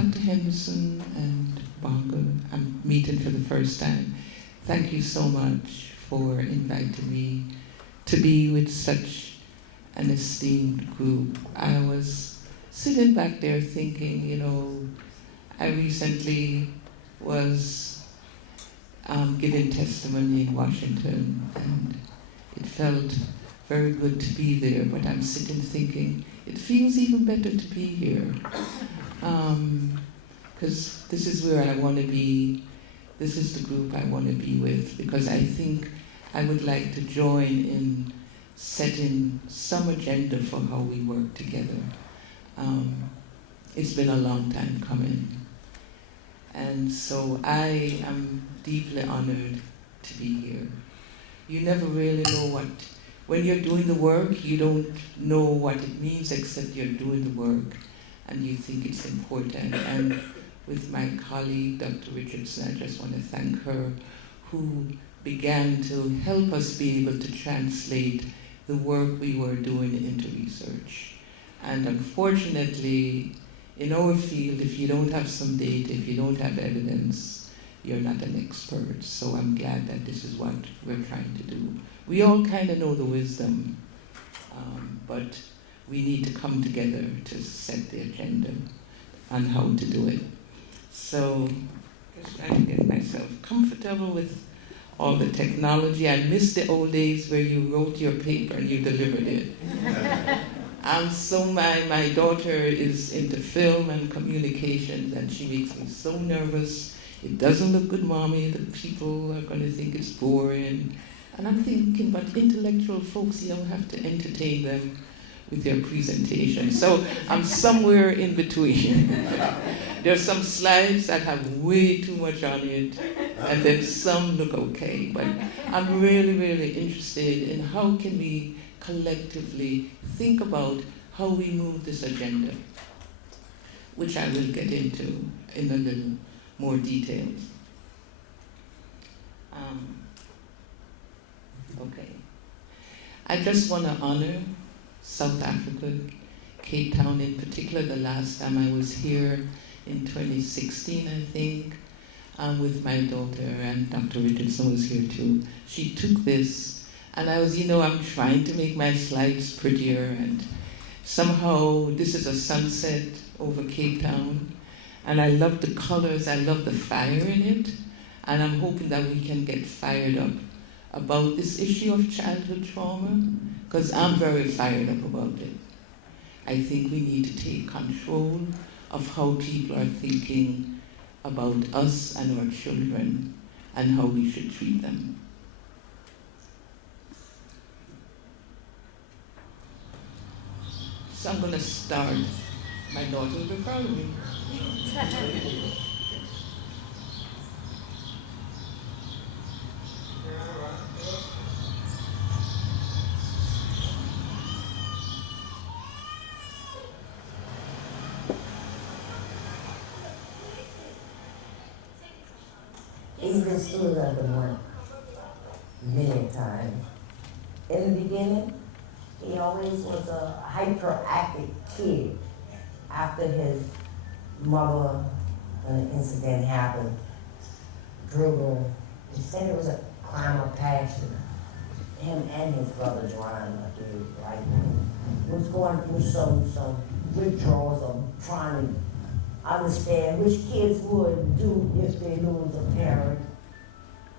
Dr. Henderson and Bongo, I'm meeting for the first time. Thank you so much for inviting me to be with such an esteemed group. I was sitting back there thinking, you know, I recently was giving testimony in Washington, and it felt very good to be there, but I'm sitting thinking, it feels even better to be here. Because this is where I want to be, this is the group I want to be with, because I think I would like to join in setting some agenda for how we work together. It's been a long time coming. And so I am deeply honored to be here. You never really know what, when you're doing the work, you don't know what it means except you're doing the work and you think it's important. And with my colleague, Dr. Richardson, I just want to thank her, who began to help us be able to translate the work we were doing into research. And unfortunately, in our field, if you don't have some data, if you don't have evidence, you're not an expert. So I'm glad that this is what we're trying to do. We all kind of know the wisdom, but we need to come together to set the agenda on how to do it. So just trying to get myself comfortable with all the technology. I miss the old days where you wrote your paper and you delivered it. So my daughter is into film and communications, and she makes me so nervous. It doesn't look good, Mommy. The people are going to think it's boring. And I'm thinking, but intellectual folks, you don't have to entertain them with your presentation. So I'm somewhere in between. There's some slides that have way too much on it, and then some look okay. But I'm really, really interested in how can we collectively think about how we move this agenda, which I will get into in a little more details. Okay. I just want to honor South Africa, Cape Town in particular. The last time I was here in 2016, I think, with my daughter, and Dr. Richardson was here too. She took this, and I was, I'm trying to make my slides prettier, and somehow this is a sunset over Cape Town, and I love the colors, I love the fire in it, and I'm hoping that we can get fired up about this issue of childhood trauma, because I'm very fired up about it. I think we need to take control of how people are thinking about us and our children and how we should treat them. So I'm going to start. My daughter will be proud of me. He's been student of the month many times. In the beginning, he always was a hyperactive kid. After his mother, when the incident happened, dribble, he said it was a crime of passion. Him and his brother John, was going through some withdrawals of trying to understand which kids would do if they lose a parent.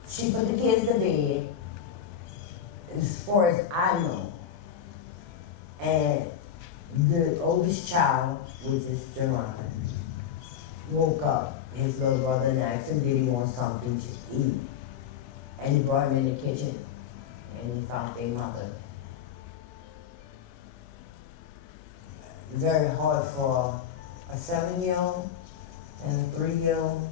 She put the kids to bed, as far as I know. And the oldest child, which is Jerron, woke up. His little brother and asked him, did he want something to eat? And he brought him in the kitchen, and he found their mother. Very hard for a 7-year-old and a 3-year-old.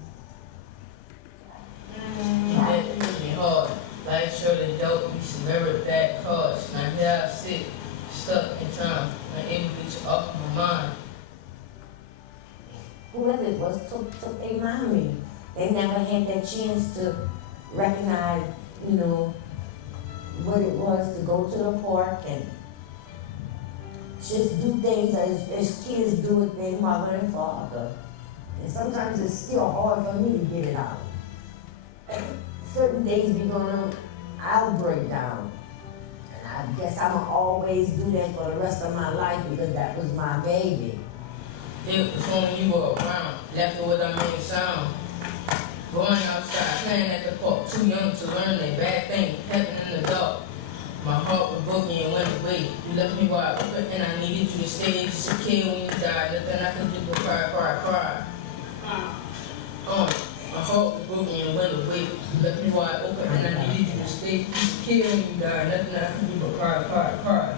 It be hard. Life surely dealt me some very bad cards. Now here I sit, stuck in time, unable to get off my mind. Whoever it was took their mommy. They never had that chance to recognize, what it was to go to the park and just do things as kids do with their mother and father. And sometimes it's still hard for me to get it out. Certain days be going on, I'll break down. And I guess I'ma always do that for the rest of my life because that was my baby. It was when you were around, left with I made sound. Going outside, playing at the park, too young to learn that bad thing happened in the dark. My heart was broken and went away. You left me wide open and I needed you to stay. Just a kid when you died, nothing I could do but cry. My heart was broken and went away. You left me wide open and I needed you to stay. Just a kid when you died, nothing I could do but cry.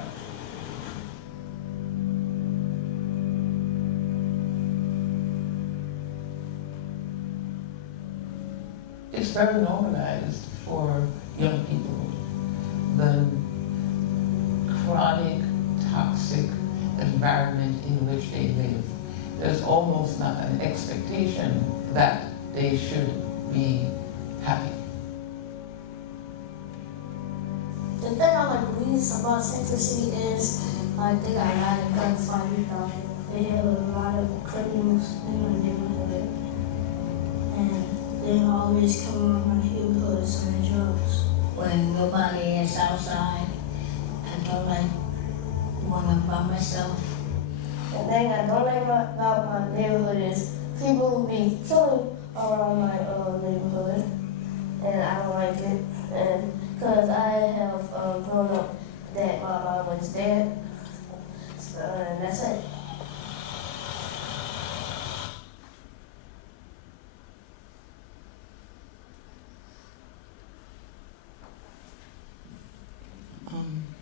It's very normalized for young people. The chronic, toxic environment in which they live. There's almost not an expectation that they should be happy. The thing I like least about Central City is like they got a lot of gunfights. They have a lot of criminals in my neighborhood. And they always come around my neighborhood selling drugs. When nobody is outside, I don't like when I'm by myself. The thing I don't like about my neighborhood is people be killing around my neighborhood, and I don't like it. And because I have grown up that my mom was dead, and that's it.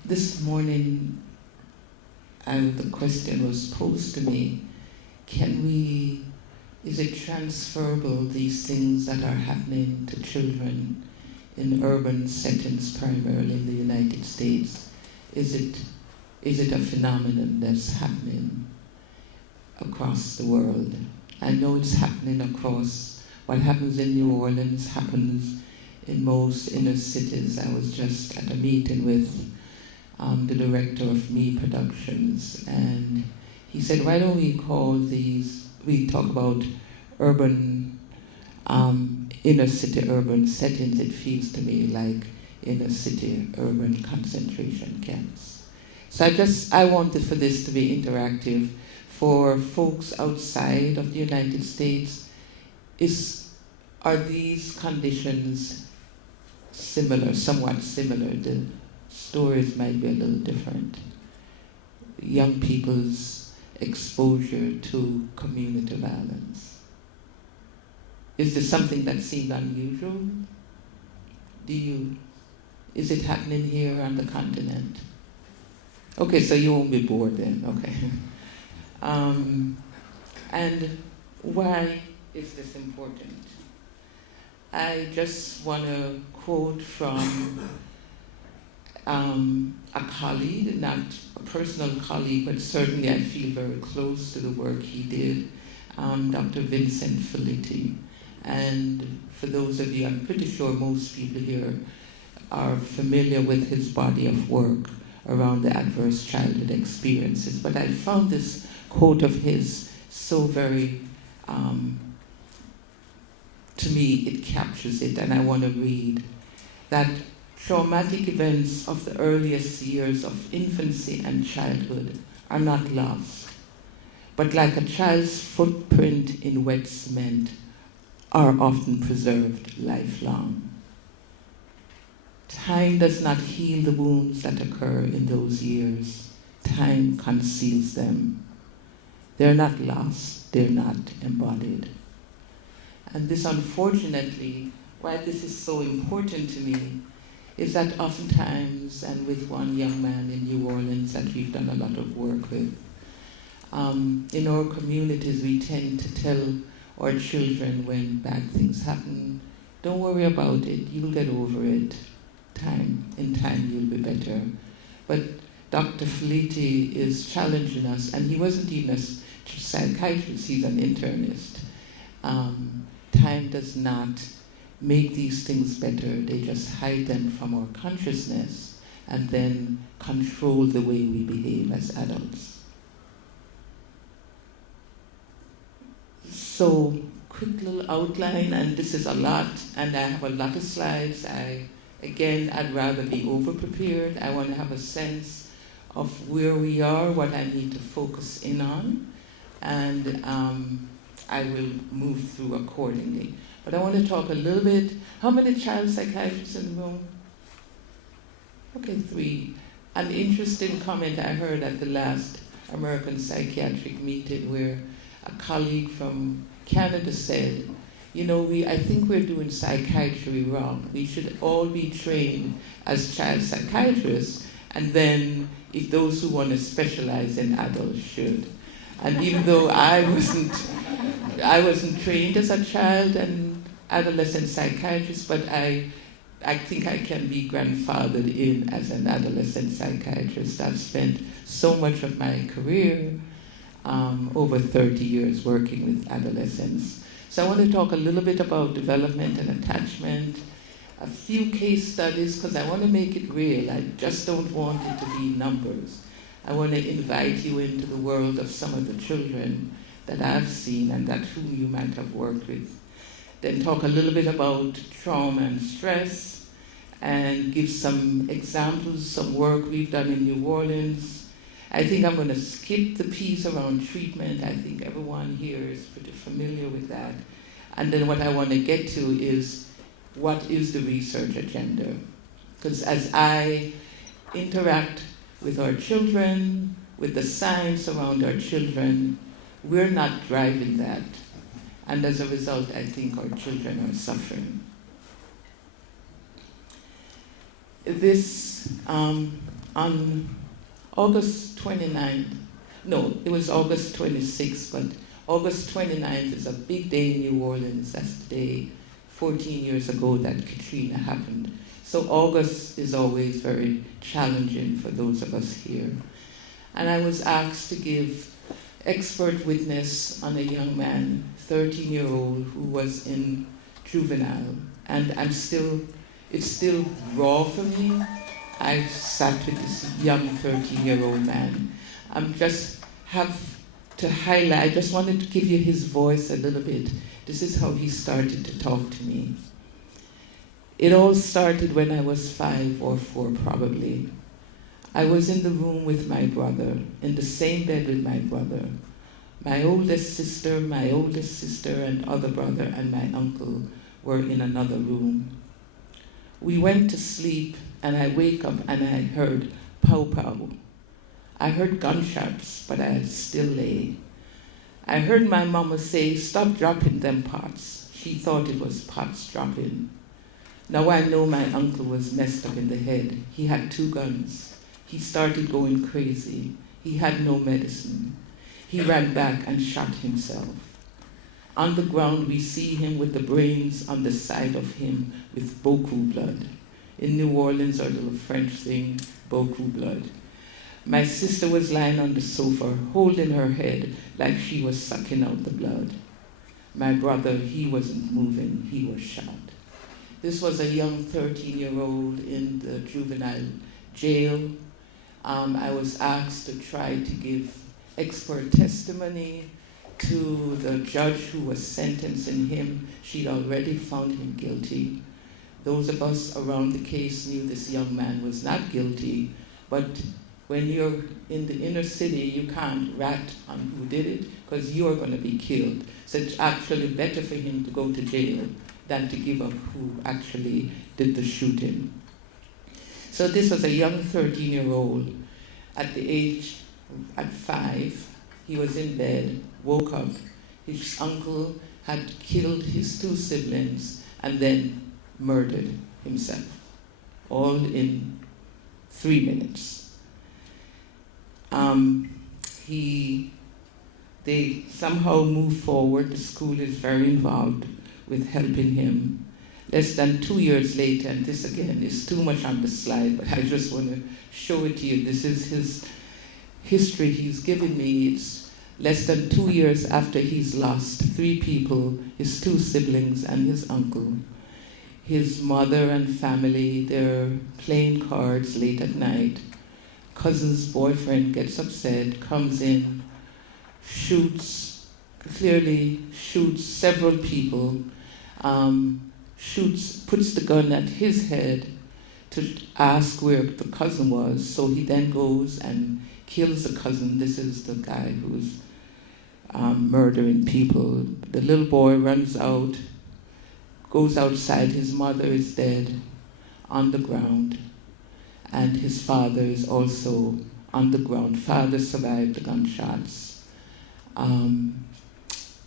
This morning, the question was posed to me, is it transferable, these things that are happening to children in urban settings, primarily in the United States? Is it a phenomenon that's happening across the world? I know it's happening across, what happens in New Orleans happens in most inner cities. I was just at a meeting with the director of Me Productions, and he said, why don't we we talk about urban, inner city urban settings. It feels to me like inner city urban concentration camps. So I wanted for this to be interactive for folks outside of the United States. Are these conditions similar, somewhat similar? The stories might be a little different. Young people's exposure to community violence. Is this something that seemed unusual? Is it happening here on the continent? Okay, so you won't be bored then, okay. And why is this important? I just want to quote from a colleague, not a personal colleague, but certainly I feel very close to the work he did, Dr. Vincent Felitti. And for those of you, I'm pretty sure most people here are familiar with his body of work around the adverse childhood experiences. But I found this quote of his so very, to me, it captures it, and I want to read that traumatic events of the earliest years of infancy and childhood are not lost, but like a child's footprint in wet cement, are often preserved lifelong. Time does not heal the wounds that occur in those years. Time conceals them. They're not lost, they're not embodied. And this, unfortunately, why this is so important to me, is that oftentimes, and with one young man in New Orleans that we've done a lot of work with, in our communities we tend to tell our children when bad things happen, don't worry about it, you'll get over it. In time you'll be better. But Dr. Felitti is challenging us, and he wasn't even a psychiatrist, he's an internist. Time does not make these things better, they just hide them from our consciousness and then control the way we behave as adults. So, quick little outline, and this is a lot, and I have a lot of slides. I'd rather be over-prepared. I want to have a sense of where we are, what I need to focus in on, and I will move through accordingly. But I want to talk a little bit. How many child psychiatrists in the room? Okay, 3. An interesting comment I heard at the last American Psychiatric meeting where a colleague from Canada said, I think we're doing psychiatry wrong. We should all be trained as child psychiatrists, and then if those who want to specialize in adults should. And even though I wasn't trained as a child and adolescent psychiatrist, but I think I can be grandfathered in as an adolescent psychiatrist. I've spent so much of my career, over 30 years, working with adolescents. So I want to talk a little bit about development and attachment, a few case studies, because I want to make it real. I just don't want it to be numbers. I want to invite you into the world of some of the children that I've seen and that whom you might have worked with. Then talk a little bit about trauma and stress, and give some examples, some work we've done in New Orleans. I think I'm going to skip the piece around treatment. I think everyone here is pretty familiar with that. And then what I want to get to is, what is the research agenda? Because as I interact with our children, with the science around our children, we're not driving that. And as a result, I think our children are suffering. This, on August 29th, no, it was August 26th, but August 29th is a big day in New Orleans. That's the day 14 years ago that Katrina happened. So August is always very challenging for those of us here. And I was asked to give expert witness on a young man, 13-year-old, who was in juvenile. And it's still raw for me. I sat with this young 13-year-old man. I just wanted to give you his voice a little bit. This is how he started to talk to me. It all started when I was 5 or 4 probably. I was in the room with my brother, in the same bed with my brother. My oldest sister, and other brother, and my uncle were in another room. We went to sleep, and I wake up and I heard pow pow. I heard gunshots, but I still lay. I heard my mama say, "Stop dropping them pots." She thought it was pots dropping. Now I know my uncle was messed up in the head. He had 2 guns. He started going crazy. He had no medicine. He ran back and shot himself. On the ground, we see him with the brains on the side of him with beaucoup blood. In New Orleans, our little French thing, beaucoup blood. My sister was lying on the sofa, holding her head like she was sucking out the blood. My brother, he wasn't moving, he was shot. This was a young 13-year-old in the juvenile jail. I was asked to try to give expert testimony to the judge who was sentencing him. She'd already found him guilty. Those of us around the case knew this young man was not guilty, but when you're in the inner city, you can't rat on who did it, because you're going to be killed. So it's actually better for him to go to jail than to give up who actually did the shooting. So this was a young 13-year-old. At 5, he was in bed, woke up. His uncle had killed his 2 siblings and then murdered himself, all in 3 minutes. They somehow moved forward. The school is very involved with helping him. Less than 2 years later, and this again is too much on the slide, but I just want to show it to you. This is his history he's given me. It's less than 2 years after he's lost 3 people, his 2 siblings and his uncle. His mother and family, they're playing cards late at night. Cousin's boyfriend gets upset, comes in, shoots clearly shoots several people, puts the gun at his head to ask where the cousin was. So he then goes and kills the cousin. This is the guy who's murdering people. The little boy runs out, goes outside. His mother is dead on the ground, and his father is also on the ground. Father survived the gunshots.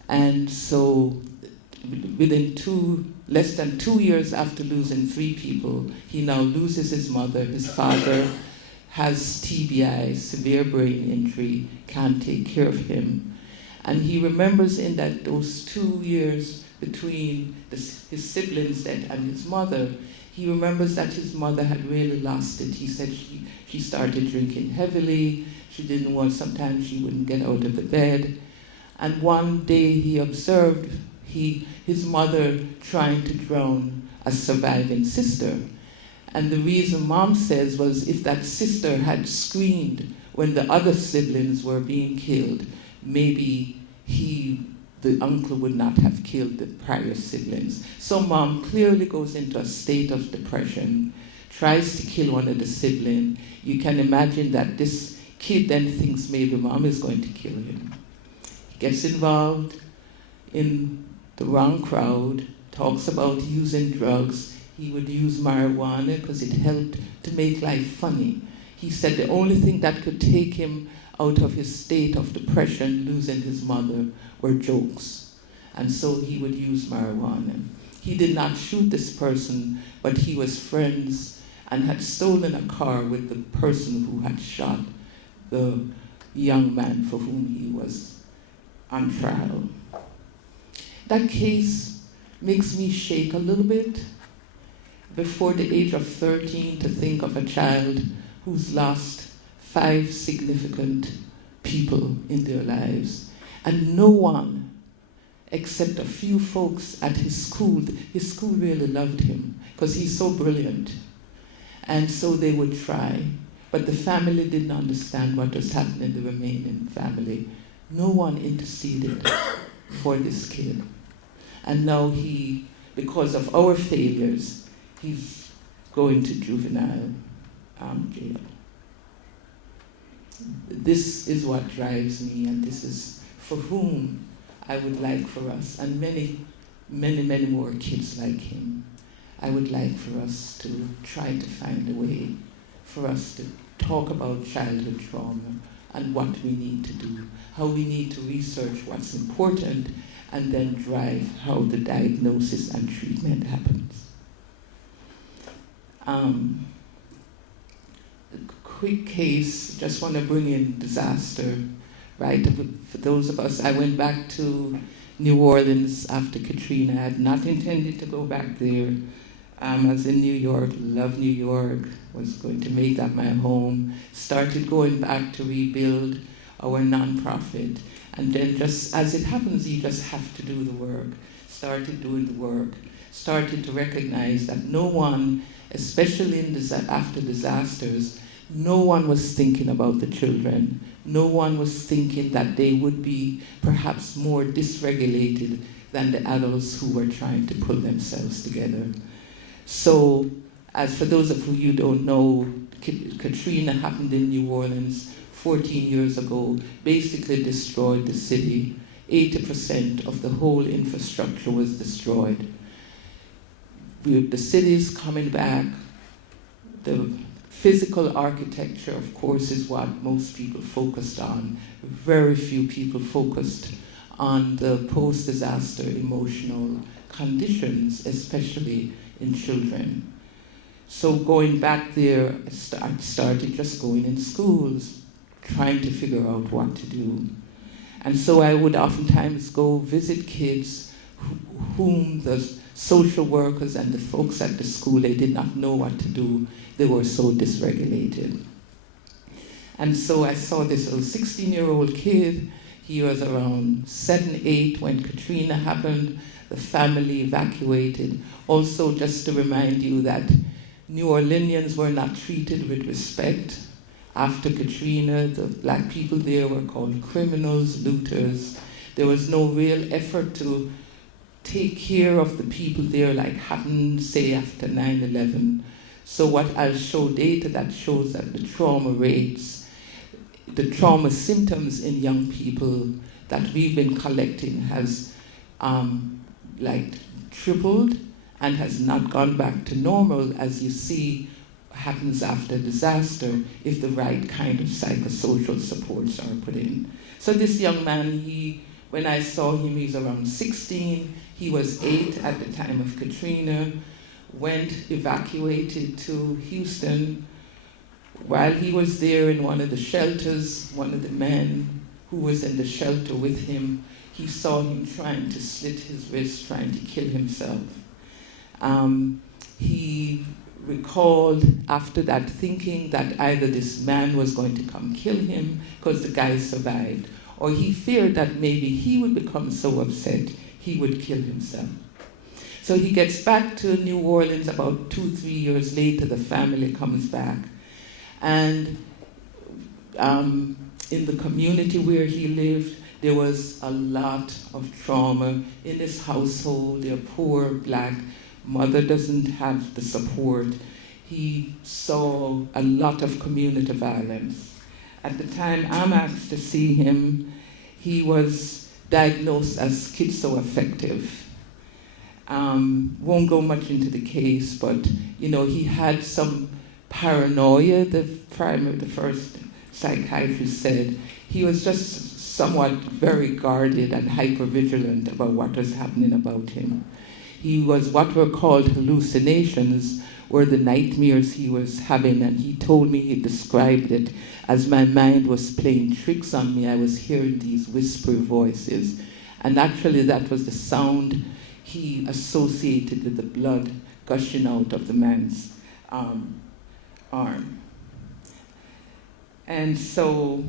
And so within less than 2 years after losing 3 people, he now loses his mother. His father has TBI, severe brain injury, can't take care of him. And he remembers in those 2 years between his siblings' death and his mother, he remembers that his mother had really lost it. He said she started drinking heavily. She didn't want, sometimes she wouldn't get out of the bed. And one day he observed his mother trying to drown a surviving sister. And the reason Mom says was if that sister had screamed when the other siblings were being killed, maybe the uncle would not have killed the prior siblings. So Mom clearly goes into a state of depression, tries to kill one of the siblings. You can imagine that this kid then thinks maybe Mom is going to kill him. He gets involved in the wrong crowd, talks about using drugs. He would use marijuana because it helped to make life funny. He said the only thing that could take him out of his state of depression, losing his mother, were jokes. And so he would use marijuana. He did not shoot this person, but he was friends and had stolen a car with the person who had shot the young man for whom he was on trial. That case makes me shake a little bit. Before the age of 13, to think of a child who's lost 5 significant people in their lives, and no one except a few folks at his school really loved him because he's so brilliant. And so they would try, but the family didn't understand what was happening in the remaining family. No one interceded for this kid. And now because of our failures, he's going to juvenile jail. This is what drives me, and this is for whom I would like for us, and many, many, many more kids like him, I would like for us to try to find a way for us to talk about childhood trauma and what we need to do, how we need to research what's important, and then drive how the diagnosis and treatment happens. Quick case, just want to bring in disaster, right? For those of us, I went back to New Orleans after Katrina. I had not intended to go back there. I was in New York, love New York, was going to make that my home, started going back to rebuild our nonprofit. And then just as it happens, you just have to do the work. Started doing the work, started to recognize that no one, especially after disasters, no one was thinking about the children. No one was thinking that they would be perhaps more dysregulated than the adults who were trying to pull themselves together. So, as for those of you who don't know, Katrina happened in New Orleans 14 years ago, basically destroyed the city. 80% of the whole infrastructure was destroyed. The city's coming back. The physical architecture, of course, is what most people focused on. Very few people focused on the post-disaster emotional conditions, especially in children. So going back there, I started just going in schools, trying to figure out what to do. And so I would oftentimes go visit kids whom the social workers and the folks at the school, they did not know what to do. They were so dysregulated. And so I saw this little 16-year-old kid. He was around 7, 8 when Katrina happened. The family evacuated. Also, just to remind you that New Orleanians were not treated with respect. After Katrina, the black people there were called criminals, looters. There was no real effort to take care of the people there, like happened, say, after 9/11. So what I'll show data that shows that the trauma rates, the trauma symptoms in young people that we've been collecting has like tripled and has not gone back to normal, as you see happens after disaster if the right kind of psychosocial supports are put in. So this young man, when I saw him, he's around 16. He was 8 at the time of Katrina, evacuated to Houston. While he was there in one of the shelters, one of the men who was in the shelter with him, he saw him trying to slit his wrist, trying to kill himself. He recalled after that thinking that either this man was going to come kill him because the guy survived, or he feared that maybe he would become so upset he would kill himself. So he gets back to New Orleans about 2-3 years later. The family comes back. And in the community where he lived, there was a lot of trauma in his household. They're poor, black. Mother doesn't have the support. He saw a lot of community violence. At the time I'm asked to see him, he was diagnosed as schizoaffective. Won't go much into the case, but he had some paranoia. The first psychiatrist said he was just somewhat very guarded and hypervigilant about what was happening about him. He was what were called hallucinations, were the nightmares he was having, and he told me, he described it as my mind was playing tricks on me. I was hearing these whisper voices, and actually that was the sound he associated with the blood gushing out of the man's arm. And so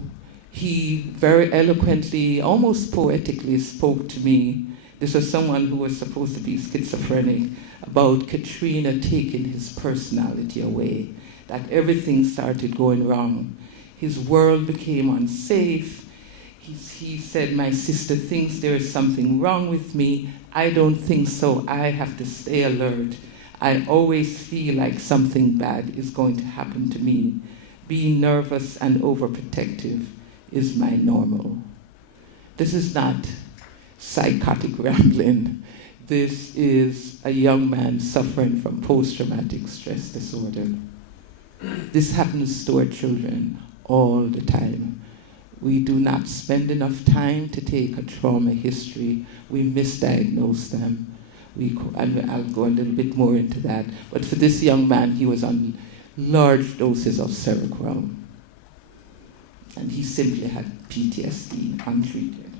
he very eloquently, almost poetically, spoke to me. This was someone who was supposed to be schizophrenic, about Katrina taking his personality away, that everything started going wrong. His world became unsafe. He said, my sister thinks there is something wrong with me. I don't think so. I have to stay alert. I always feel like something bad is going to happen to me. Being nervous and overprotective is my normal. This is not psychotic rambling. This is a young man suffering from post-traumatic stress disorder. This happens to our children all the time. We do not spend enough time to take a trauma history. We misdiagnose them. And I'll go a little bit more into that. But for this young man, he was on large doses of Seroquel. And he simply had PTSD untreated.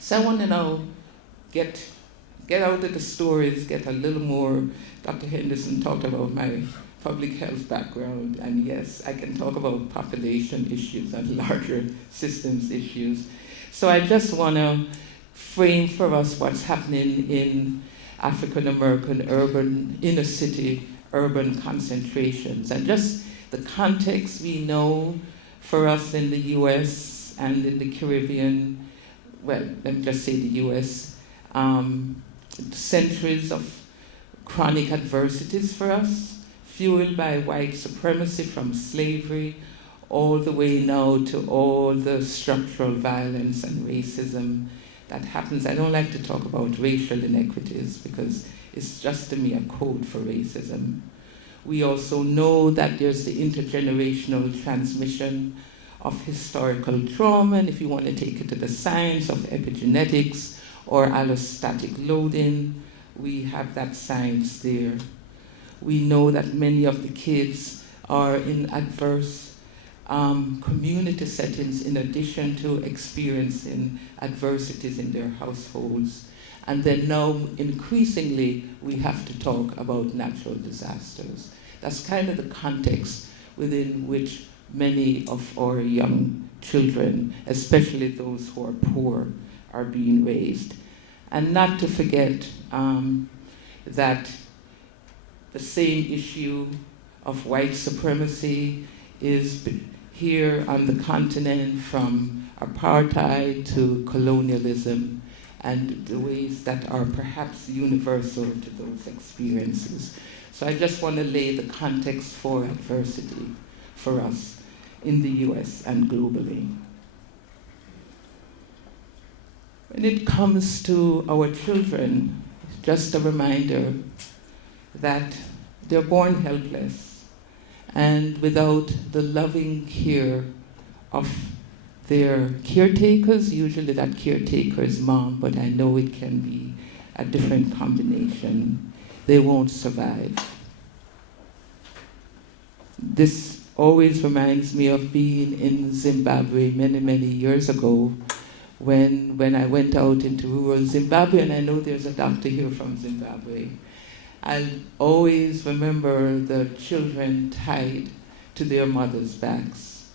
So I want to now get out of the stories, get a little more. Dr. Henderson talked about my public health background, and yes, I can talk about population issues and larger systems issues. So I just want to frame for us what's happening in African American urban, inner city, urban concentrations, and just the context we know for us in the US and in the Caribbean. Well, let me just say the US, centuries of chronic adversities for us, fueled by white supremacy from slavery all the way now to all the structural violence and racism that happens. I don't like to talk about racial inequities because it's just to me a code for racism. We also know that there's the intergenerational transmission of historical trauma, and if you want to take it to the science of epigenetics or allostatic loading, we have that science there. We know that many of the kids are in adverse community settings in addition to experiencing adversities in their households. And then now, increasingly, we have to talk about natural disasters. That's kind of the context within which many of our young children, especially those who are poor, are being raised. And not to forget that the same issue of white supremacy is here on the continent, from apartheid to colonialism, and the ways that are perhaps universal to those experiences. So I just want to lay the context for adversity for us in the US and globally. When it comes to our children, just a reminder that they're born helpless and without the loving care of their caretakers. Usually that caretaker is mom, but I know it can be a different combination. They won't survive. This always reminds me of being in Zimbabwe many, many years ago when I went out into rural Zimbabwe, and I know there's a doctor here from Zimbabwe. I always remember the children tied to their mothers' backs.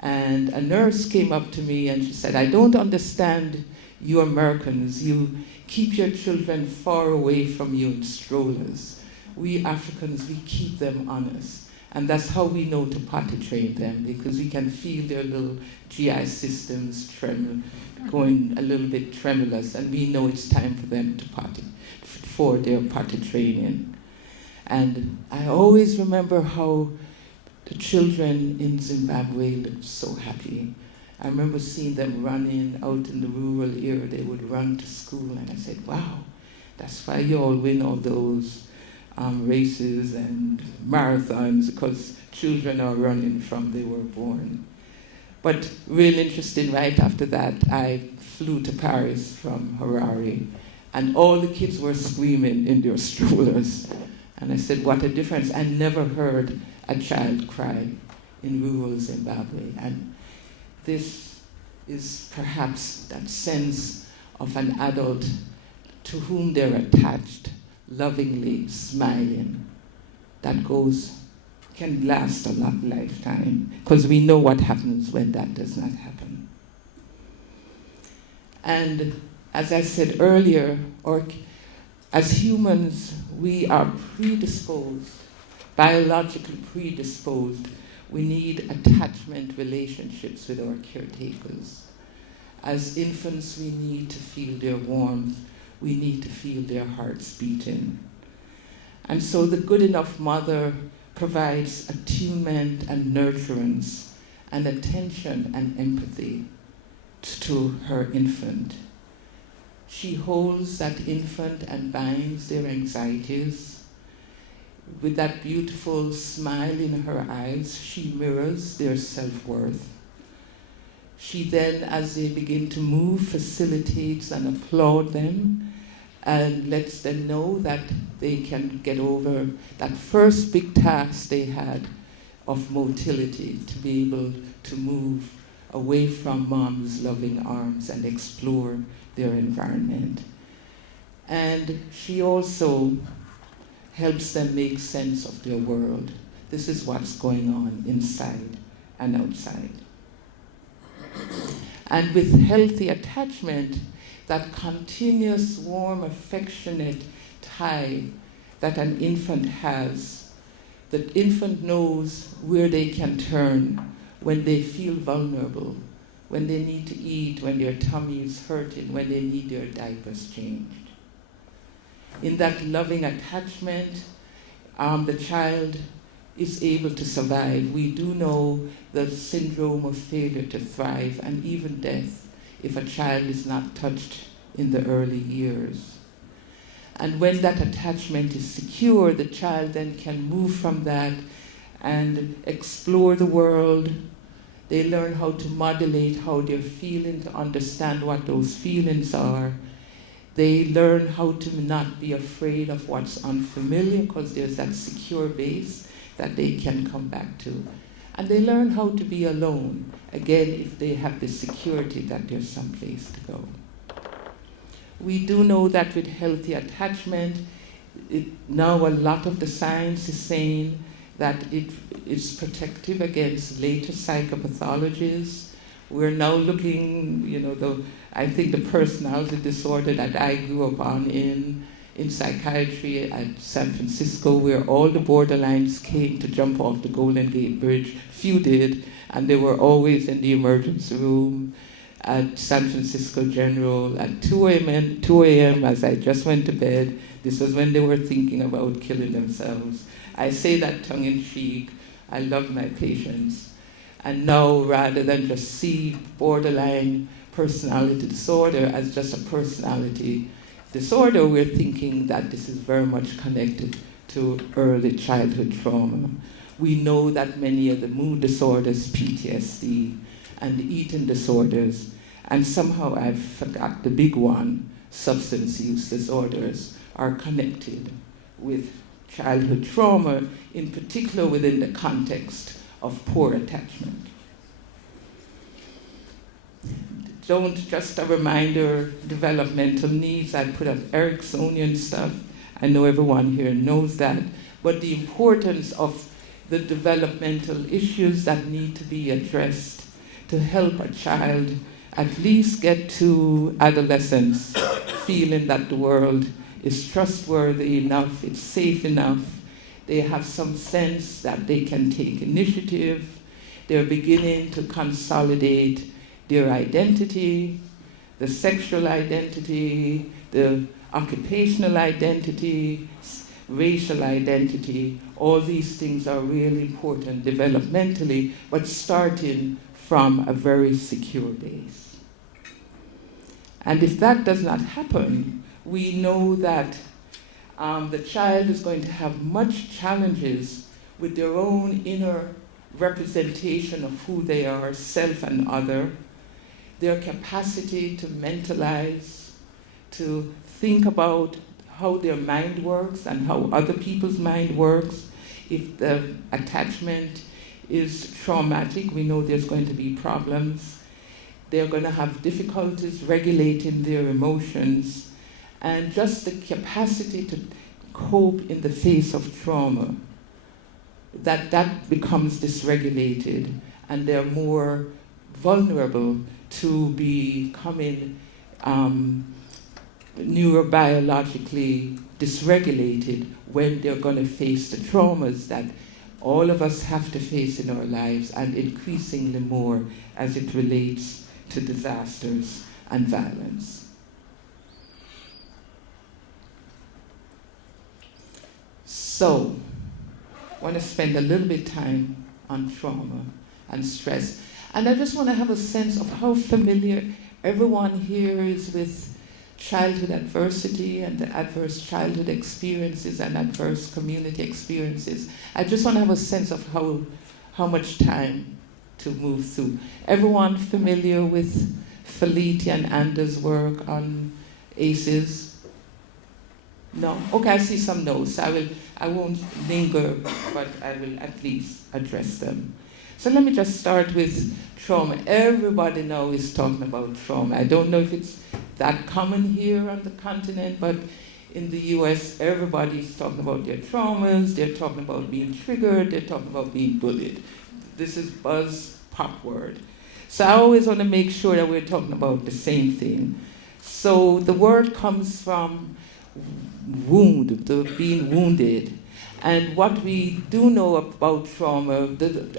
And a nurse came up to me and she said, I don't understand you Americans. You keep your children far away from you in strollers. We Africans, we keep them honest. And that's how we know to potty train them, because we can feel their little GI systems going a little bit tremulous, and we know it's time for them to potty, for their potty training. And I always remember how the children in Zimbabwe looked so happy. I remember seeing them running out in the rural area. They would run to school, and I said, wow, that's why you all win all those races and marathons, because children are running from they were born. But real interesting, right after that, I flew to Paris from Harare, and all the kids were screaming in their strollers. And I said, what a difference. I never heard a child cry in rural Zimbabwe. And this is perhaps that sense of an adult to whom they're attached, lovingly smiling, that can last a lifetime, because we know what happens when that does not happen. And as I said earlier, as humans, we are predisposed, biologically predisposed. We need attachment relationships with our caretakers. As infants, we need to feel their warmth. We need to feel their hearts beating. And so the good enough mother provides attunement and nurturance and attention and empathy to her infant. She holds that infant and binds their anxieties. With that beautiful smile in her eyes, she mirrors their self-worth. She then, as they begin to move, facilitates and applaud them and lets them know that they can get over that first big task they had of motility, to be able to move away from mom's loving arms and explore their environment. And she also helps them make sense of their world. This is what's going on inside and outside. And with healthy attachment, that continuous, warm, affectionate tie that an infant has, the infant knows where they can turn when they feel vulnerable, when they need to eat, when their tummy is hurting, when they need their diapers changed. In that loving attachment, the child is able to survive. We do know the syndrome of failure to thrive and even death if a child is not touched in the early years. And when that attachment is secure, the child then can move from that and explore the world. They learn how to modulate how they're feeling, to understand what those feelings are. They learn how to not be afraid of what's unfamiliar, because there's that secure base that they can come back to. And they learn how to be alone, again, if they have the security that there's some place to go. We do know that with healthy attachment, now a lot of the science is saying that it is protective against later psychopathologies. We're now looking, I think the personality disorder that I grew up on in in psychiatry at San Francisco, where all the borderlines came to jump off the Golden Gate Bridge. Few did, and they were always in the emergency room at San Francisco General at 2 a.m. as I just went to bed. This was when they were thinking about killing themselves. I say that tongue-in-cheek. I love my patients. And now, rather than just see borderline personality disorder as just a personality disorder, we're thinking that this is very much connected to early childhood trauma. We know that many of the mood disorders, PTSD, and eating disorders, and somehow I forgot the big one, substance use disorders, are connected with childhood trauma, in particular within the context of poor attachment. Just a reminder, developmental needs, I put up Ericksonian stuff. I know everyone here knows that, but the importance of the developmental issues that need to be addressed to help a child at least get to adolescence feeling that the world is trustworthy enough, it's safe enough, they have some sense that they can take initiative, they're beginning to consolidate their identity, the sexual identity, the occupational identity, racial identity. All these things are really important developmentally, but starting from a very secure base. And if that does not happen, we know that the child is going to have much challenges with their own inner representation of who they are, self and other, their capacity to mentalize, to think about how their mind works and how other people's mind works. If the attachment is traumatic, we know there's going to be problems. They're going to have difficulties regulating their emotions, and just the capacity to cope in the face of trauma, that becomes dysregulated, and they're more vulnerable to becoming neurobiologically dysregulated when they're going to face the traumas that all of us have to face in our lives, and increasingly more as it relates to disasters and violence. So, I want to spend a little bit of time on trauma and stress. And I just want to have a sense of how familiar everyone here is with childhood adversity and the adverse childhood experiences and adverse community experiences. I just want to have a sense of how much time to move through. Everyone familiar with Felitti and Anders' work on ACEs? No? Okay, I see some no's. I won't linger, but I will at least address them. So let me just start with trauma. Everybody now is talking about trauma. I don't know if it's that common here on the continent, but in the US, everybody's talking about their traumas, they're talking about being triggered, they're talking about being bullied. This is buzz pop word. So I always want to make sure that we're talking about the same thing. So the word comes from wound, being wounded. And what we do know about trauma,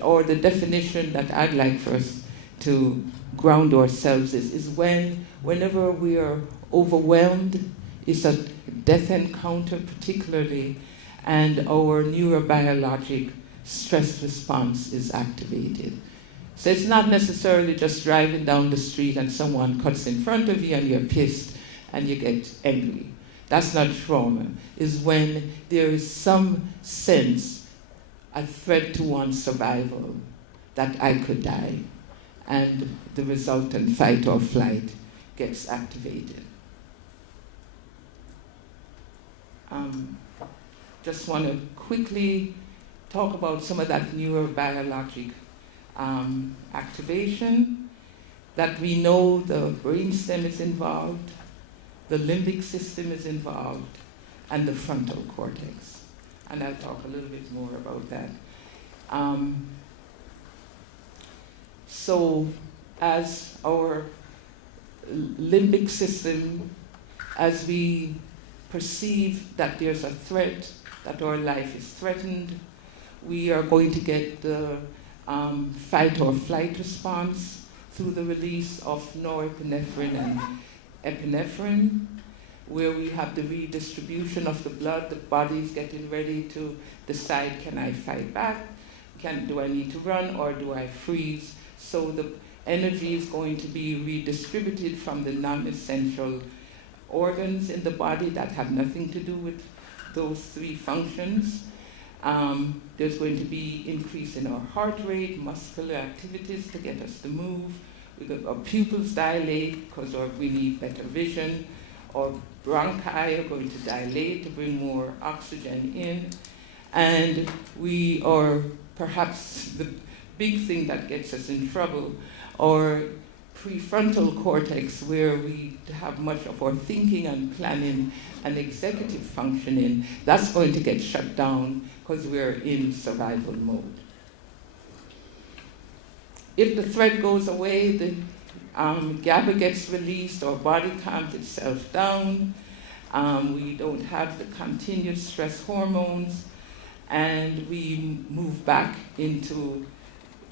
or the definition that I'd like for us to ground ourselves is whenever we are overwhelmed, it's a death encounter particularly, and our neurobiologic stress response is activated. So it's not necessarily just driving down the street and someone cuts in front of you and you're pissed and you get angry. That's not trauma. It's when there is some sense, a threat to one's survival, that I could die, and the resultant fight or flight gets activated. Just want to quickly talk about some of that neurobiologic activation, that we know the brainstem is involved, the limbic system is involved, and the frontal cortex. And I'll talk a little bit more about that. So as our limbic system, as we perceive that there's a threat, that our life is threatened, we are going to get the fight or flight response through the release of norepinephrine and epinephrine, where we have the redistribution of the blood, the body's getting ready to decide, can I fight back? Do I need to run or do I freeze? So the energy is going to be redistributed from the non-essential organs in the body that have nothing to do with those three functions. There's going to be increase in our heart rate, muscular activities to get us to move. Our pupils dilate because we need better vision. Our bronchi are going to dilate to bring more oxygen in. And we are perhaps the big thing that gets us in trouble, our prefrontal cortex, where we have much of our thinking and planning and executive functioning, that's going to get shut down because we're in survival mode. If the threat goes away, the GABA gets released, our body calms itself down, we don't have the continuous stress hormones, and we move back into,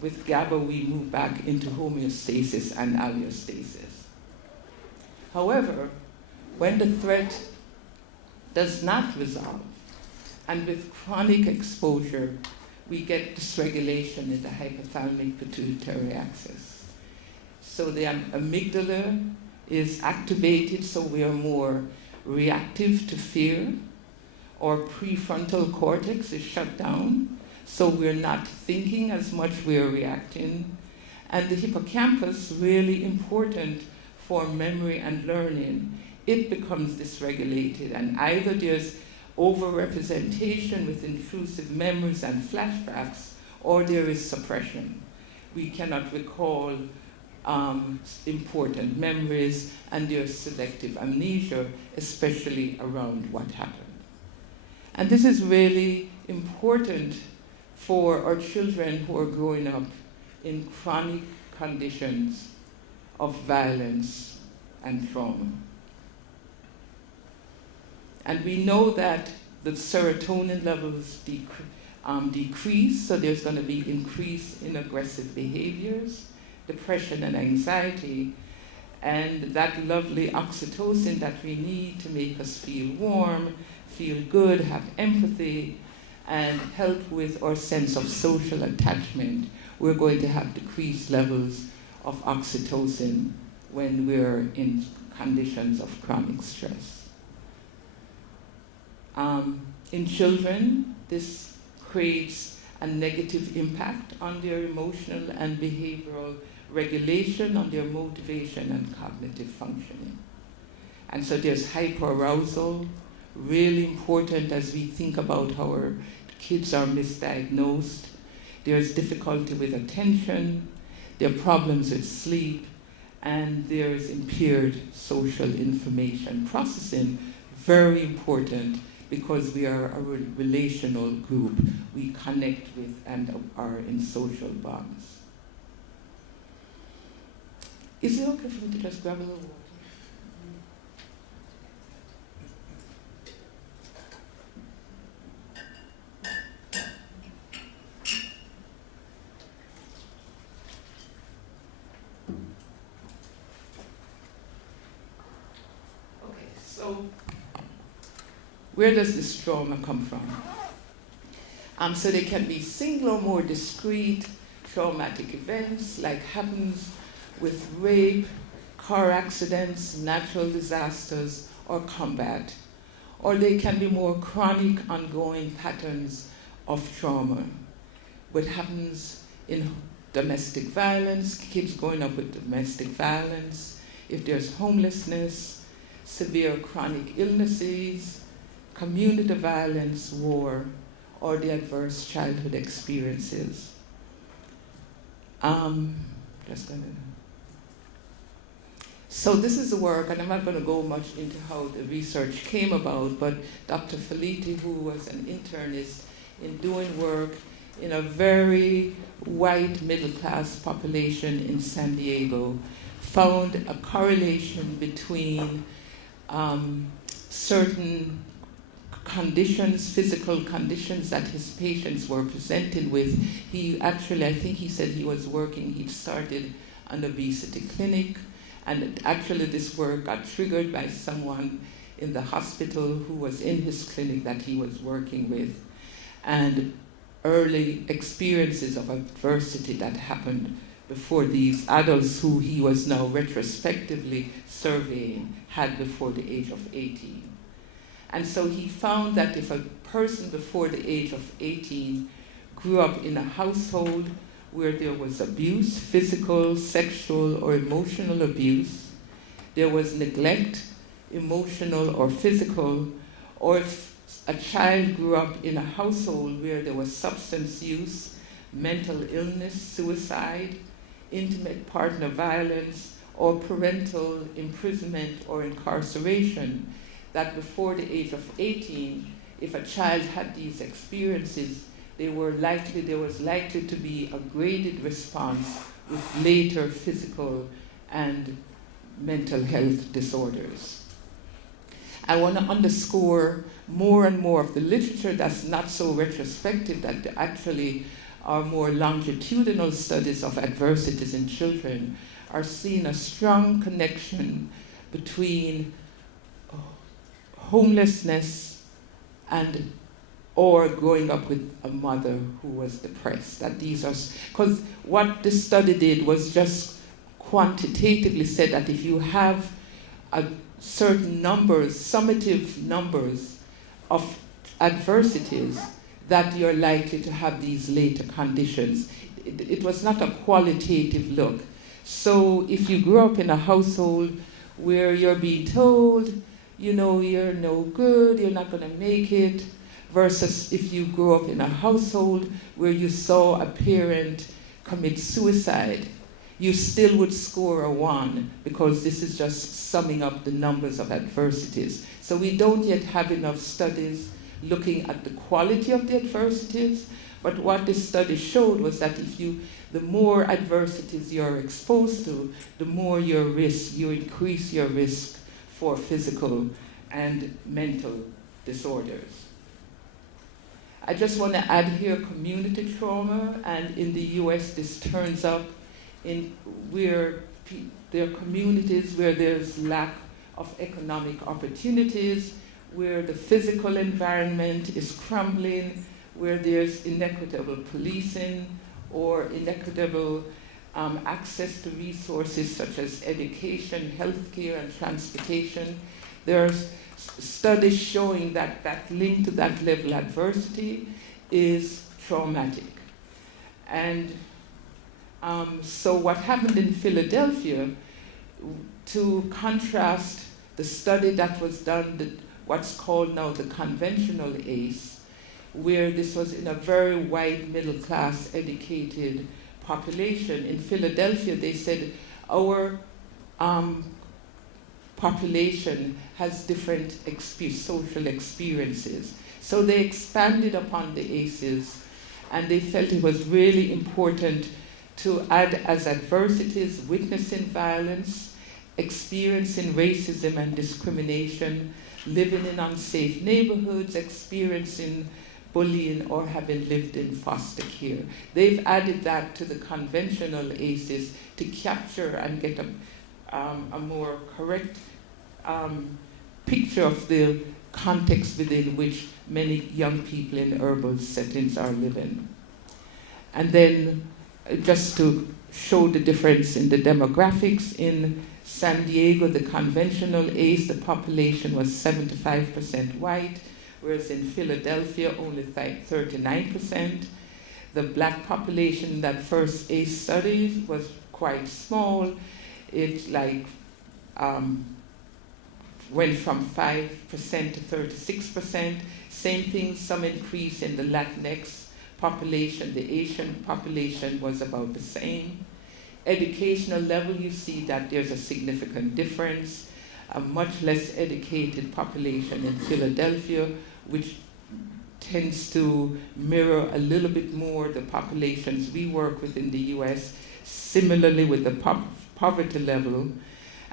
with GABA, we move back into homeostasis and allostasis. However, when the threat does not resolve, and with chronic exposure, we get dysregulation in the hypothalamic pituitary axis. So the amygdala is activated, so we are more reactive to fear. Our prefrontal cortex is shut down, so we're not thinking as much, we're reacting. And the hippocampus, really important for memory and learning, it becomes dysregulated, and either there's overrepresentation with intrusive memories and flashbacks, or there is suppression. We cannot recall important memories, and there's selective amnesia, especially around what happened. And this is really important for our children who are growing up in chronic conditions of violence and trauma. And we know that the serotonin levels decrease, so there's going to be increase in aggressive behaviors, depression and anxiety, and that lovely oxytocin that we need to make us feel warm, feel good, have empathy, and help with our sense of social attachment. We're going to have decreased levels of oxytocin when we're in conditions of chronic stress. In children, this creates a negative impact on their emotional and behavioral regulation, on their motivation and cognitive functioning. And so there's hyperarousal, really important as we think about how our kids are misdiagnosed. There's difficulty with attention, there are problems with sleep, and there's impaired social information processing, very important because we are a relational group. We connect with and are in social bonds. Is it okay for me to just grab a little water? Okay, so where does this trauma come from? So they can be single or more discrete traumatic events, like happens with rape, car accidents, natural disasters, or combat. Or they can be more chronic, ongoing patterns of trauma. What happens in domestic violence, kids growing up with domestic violence, if there's homelessness, severe chronic illnesses, community violence, war, or the adverse childhood experiences. So this is the work, and I'm not going to go much into how the research came about, but Dr. Felitti, who was an internist in doing work in a very white middle-class population in San Diego, found a correlation between certain conditions, physical conditions that his patients were presented with. He actually, I think he said he'd started an obesity clinic, and actually this work got triggered by someone in the hospital who was in his clinic that he was working with, and early experiences of adversity that happened before these adults who he was now retrospectively surveying had before the age of 18. And so he found that if a person before the age of 18 grew up in a household where there was abuse, physical, sexual, or emotional abuse, there was neglect, emotional or physical, or if a child grew up in a household where there was substance use, mental illness, suicide, intimate partner violence, or parental imprisonment or incarceration, that before the age of 18, if a child had these experiences, there was likely to be a graded response with later physical and mental health disorders. I want to underscore more and more of the literature that's not so retrospective, that actually are more longitudinal studies of adversities in children, are seeing a strong connection between homelessness and or growing up with a mother who was depressed. That these are, because what the study did was just quantitatively said that if you have a certain numbers, summative numbers of adversities, that you're likely to have these later conditions. It was not a qualitative look. So if you grew up in a household where you're being told, you know, you're no good, you're not going to make it, versus if you grew up in a household where you saw a parent commit suicide, you still would score a 1, because this is just summing up the numbers of adversities. So we don't yet have enough studies looking at the quality of the adversities, but what this study showed was that the more adversities you're exposed to, the more you increase your risk for physical and mental disorders. I just want to add here community trauma, and in the US this turns up in where there are communities where there's lack of economic opportunities, where the physical environment is crumbling, where there's inequitable policing or inequitable access to resources such as education, healthcare, and transportation. There's studies showing that link to that level of adversity is traumatic. And so what happened in Philadelphia, to contrast the study that was done, what's called now the conventional ACE, where this was in a very white, middle-class, educated population. In Philadelphia, they said our population has different social experiences. So they expanded upon the ACEs, and they felt it was really important to add as adversities witnessing violence, experiencing racism and discrimination, living in unsafe neighborhoods, experiencing bullying, or having lived in foster care. They've added that to the conventional ACEs to capture and get a more correct picture of the context within which many young people in urban settings are living. And then just to show the difference in the demographics, in San Diego, the conventional ACE, the population was 75% white, whereas in Philadelphia, only 39%. The black population in that first ACE study was quite small. It went from 5% to 36%. Same thing, some increase in the Latinx population. The Asian population was about the same. Educational level, you see that there's a significant difference. A much less educated population in Philadelphia, which tends to mirror a little bit more the populations we work with in the US, similarly with the poverty level.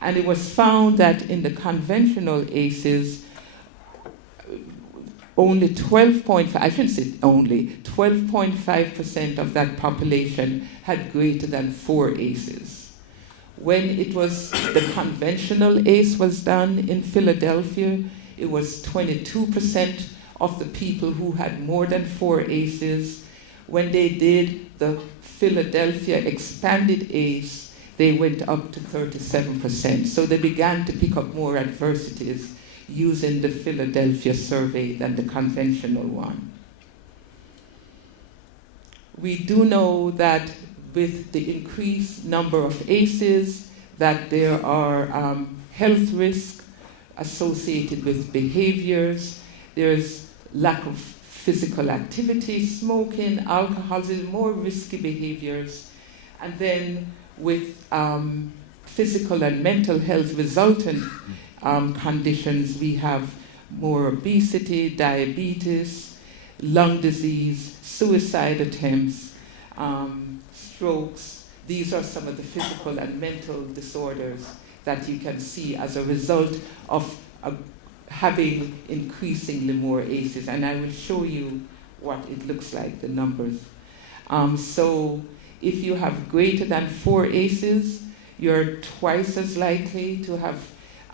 And it was found that in the conventional ACEs, only 12.5, I shouldn't say only, 12.5% of that population had greater than 4 ACEs. When it was, the conventional ACE was done in Philadelphia, it was 22% of the people who had more than 4 ACEs. When they did the Philadelphia expanded ACE, they went up to 37%. So they began to pick up more adversities using the Philadelphia survey than the conventional one. We do know that with the increased number of ACEs, that there are health risks associated with behaviors. There's lack of physical activity, smoking, alcoholism, more risky behaviors. And then with physical and mental health resultant conditions, we have more obesity, diabetes, lung disease, suicide attempts, strokes. These are some of the physical and mental disorders that you can see as a result of having increasingly more ACEs. And I will show you what it looks like, the numbers. So if you have greater than 4 ACEs, you're twice as likely to have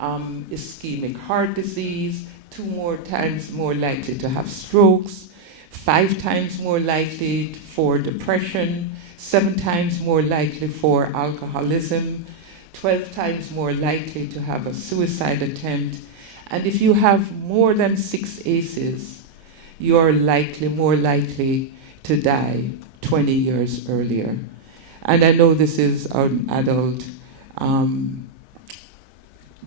ischemic heart disease, 2 more times more likely to have strokes, 5 times more likely for depression, 7 times more likely for alcoholism, 12 times more likely to have a suicide attempt. And if you have more than 6 ACEs, you're more likely to die 20 years earlier. And I know this is an adult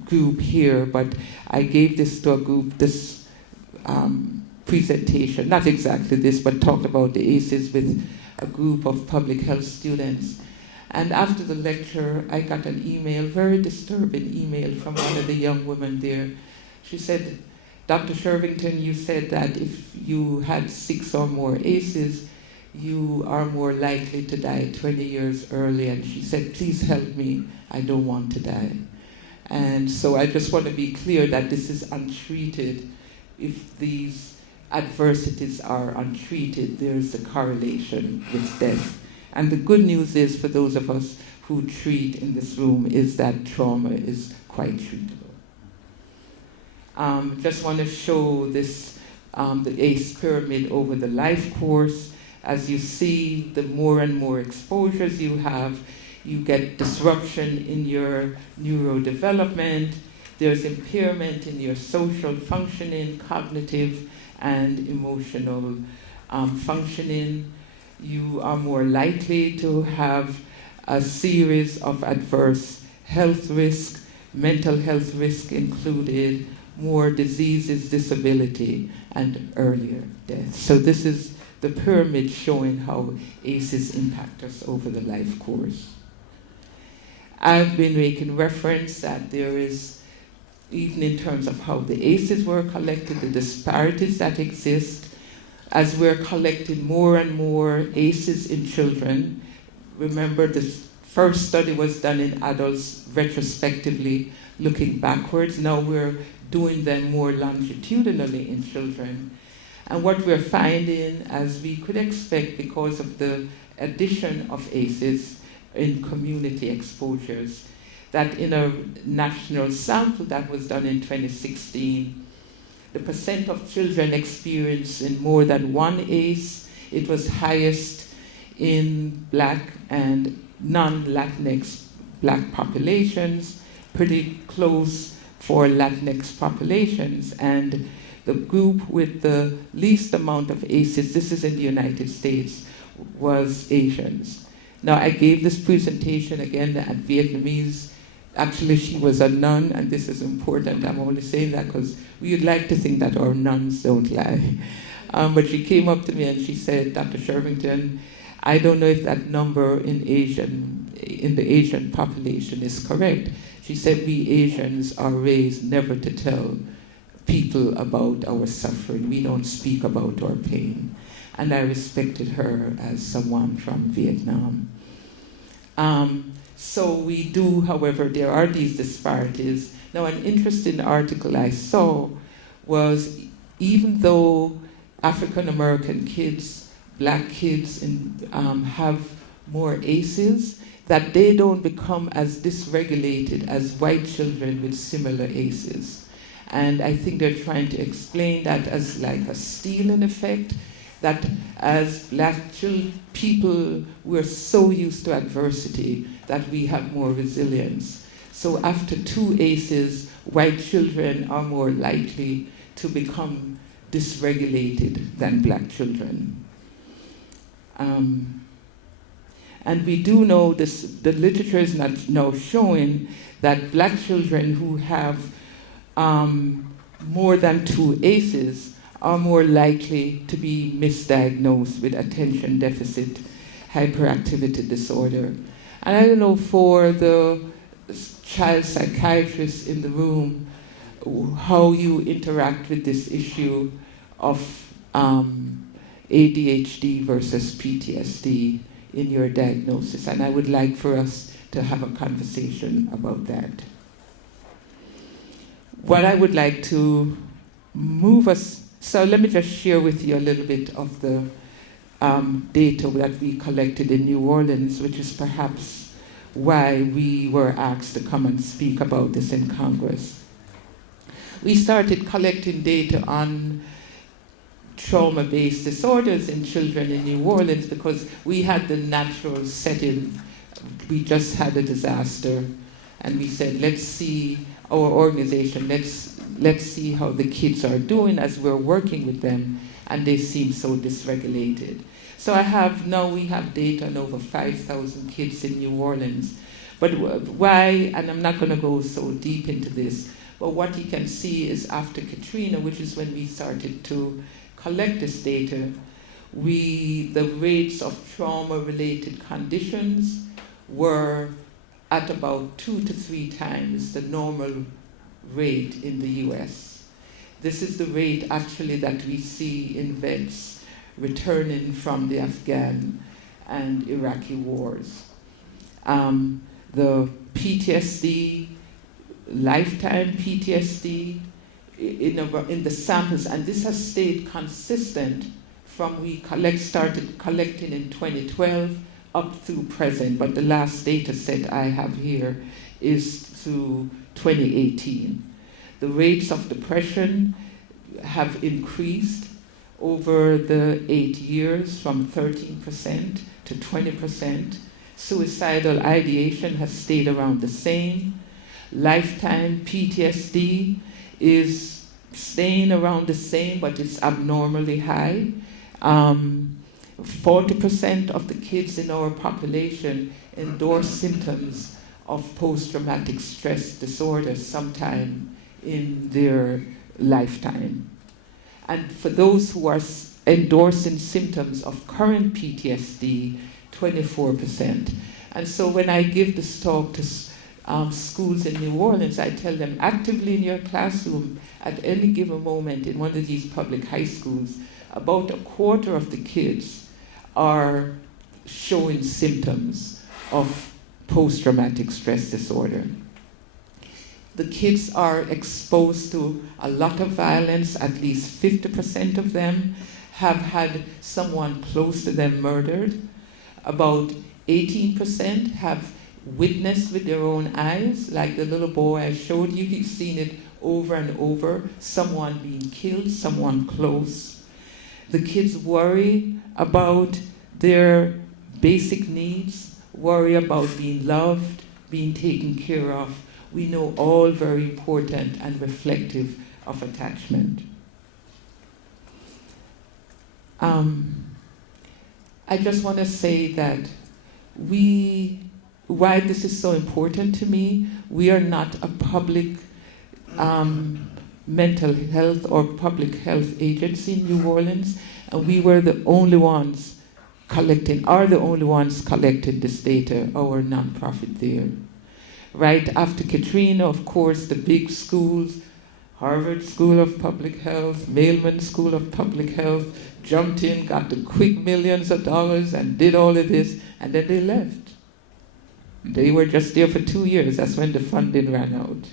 group here, but I gave this to a group, this presentation, not exactly this, but talked about the ACEs with a group of public health students. And after the lecture, I got an email, very disturbing email from one of the young women there. She said, Dr. Shervington, you said that if you had 6 or more ACEs, you are more likely to die 20 years early. And she said, please help me, I don't want to die. And so I just want to be clear that this is untreated. If these adversities are untreated, there's a correlation with death. And the good news is, for those of us who treat in this room, is that trauma is quite treatable. Just want to show this, the ACE pyramid over the life course. As you see, the more and more exposures you have, you get disruption in your neurodevelopment. There's impairment in your social functioning, cognitive and emotional functioning. You are more likely to have a series of adverse health risks, mental health risk included, more diseases, disability, and earlier death. So this is the pyramid showing how ACEs impact us over the life course. I've been making reference that there is, even in terms of how the ACEs were collected, the disparities that exist. As we're collecting more and more ACEs in children, remember the first study was done in adults retrospectively, looking backwards. Now we're doing them more longitudinally in children. And what we're finding, as we could expect because of the addition of ACEs in community exposures, that in a national sample that was done in 2016, the percent of children experiencing more than 1 ACE, it was highest in Black and non-Latinx Black populations, pretty close for Latinx populations, and the group with the least amount of ACEs, this is in the United States, was Asians. Now, I gave this presentation again at Vietnamese. Actually, she was a nun, and this is important. I'm only saying that because we would like to think that our nuns don't lie. But she came up to me and she said, Dr. Shervington, I don't know if that number in the Asian population is correct. She said, we Asians are raised never to tell people about our suffering. We don't speak about our pain. And I respected her as someone from Vietnam. So we do, however, there are these disparities. Now, an interesting article I saw was even though African American kids, black kids have more ACEs, that they don't become as dysregulated as white children with similar ACEs. And I think they're trying to explain that as like a stealing effect, that as black people, we're so used to adversity that we have more resilience. So after 2 ACEs, white children are more likely to become dysregulated than black children. And we do know this, the literature is now showing that black children who have more than 2 ACEs are more likely to be misdiagnosed with attention deficit hyperactivity disorder. And I don't know, for the child psychiatrists in the room, how you interact with this issue of ADHD versus PTSD in your diagnosis. And I would like for us to have a conversation about that. What I would like to move us, so let me just share with you a little bit of the data that we collected in New Orleans, which is perhaps why we were asked to come and speak about this in Congress. We started collecting data on trauma-based disorders in children in New Orleans because we had the natural setting. We just had a disaster, and we said, let's see our organization, let's see how the kids are doing as we're working with them, and they seem so dysregulated. So we have data on over 5,000 kids in New Orleans. But why, and I'm not going to go so deep into this, but what you can see is after Katrina, which is when we started to collect this data, the rates of trauma-related conditions were at about 2 to 3 times the normal rate in the US. This is the rate actually that we see in vets returning from the Afghan and Iraqi wars. The PTSD, lifetime PTSD, in the samples, and this has stayed consistent from we started collecting in 2012 up through present, but the last data set I have here is through 2018. The rates of depression have increased over the 8 years from 13% to 20%. Suicidal ideation has stayed around the same. Lifetime PTSD is staying around the same, but it's abnormally high. 40% of the kids in our population endorse symptoms of post-traumatic stress disorder sometime in their lifetime. And for those who are endorsing symptoms of current PTSD, 24%. And so when I give this talk to schools in New Orleans, I tell them actively in your classroom at any given moment in one of these public high schools, about a quarter of the kids are showing symptoms of post-traumatic stress disorder. The kids are exposed to a lot of violence. At least 50% of them have had someone close to them murdered. About 18% have witnessed with their own eyes, like the little boy I showed you. He's seen it over and over, someone being killed, someone close. The kids worry about their basic needs, worry about being loved, being taken care of. We know all very important and reflective of attachment. I just want to say that why this is so important to me, we are not a public mental health or public health agency in New Orleans, and we were the only ones collecting this data, our nonprofit there. Right after Katrina, of course, the big schools, Harvard School of Public Health, Mailman School of Public Health, jumped in, got the quick millions of dollars and did all of this, and then they left. They were just there for 2 years. That's when the funding ran out.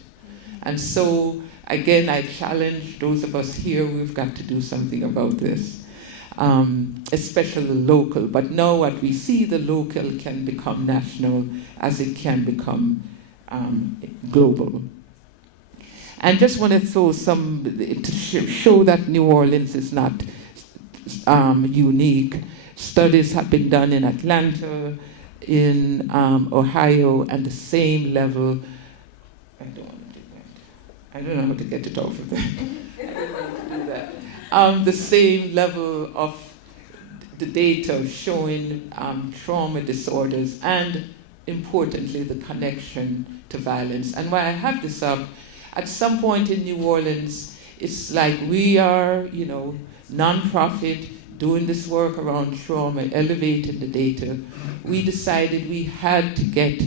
And so, again, I challenge those of us here, we've got to do something about this, especially local. But now what we see, the local can become national as it can become global. And just want to throw to show that New Orleans is not unique. Studies have been done in Atlanta, in Ohio, and the same level. I don't want to do that. I don't know how to get it off of there. I don't want to do that. The same level of the data showing trauma disorders and, importantly, the connection to violence. And why I have this up, at some point in New Orleans, it's like we are, non-profit, doing this work around trauma, elevating the data. We decided we had to get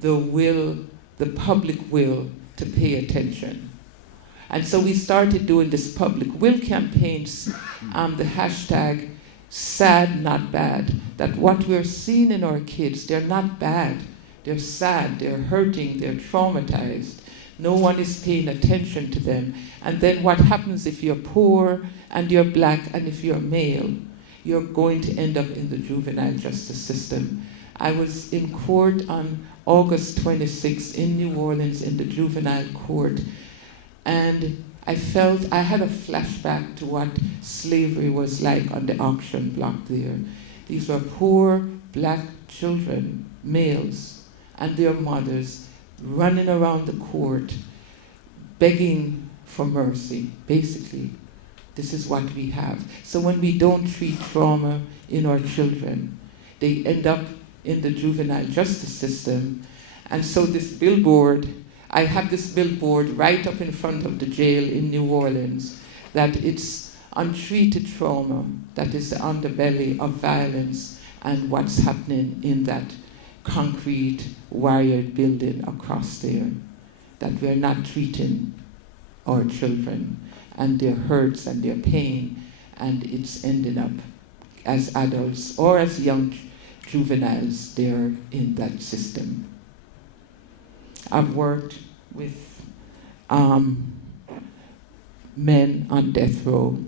the public will to pay attention. And so we started doing this public will campaigns, the hashtag sad, not bad, that what we're seeing in our kids, they're not bad, they're sad, they're hurting, they're traumatized. No one is paying attention to them. And then what happens if you're poor and you're black and if you're male? You're going to end up in the juvenile justice system. I was in court on August 26th in New Orleans in the juvenile court, and I had a flashback to what slavery was like on the auction block there. These were poor black children, males, and their mothers running around the court, begging for mercy. Basically, this is what we have. So when we don't treat trauma in our children, they end up in the juvenile justice system. And so this billboard, I have this billboard right up in front of the jail in New Orleans, that it's untreated trauma that is the underbelly of violence and what's happening in that concrete wired building across there, that we're not treating our children and their hurts and their pain, and it's ending up as adults or as young juveniles there in that system. I've worked with men on death row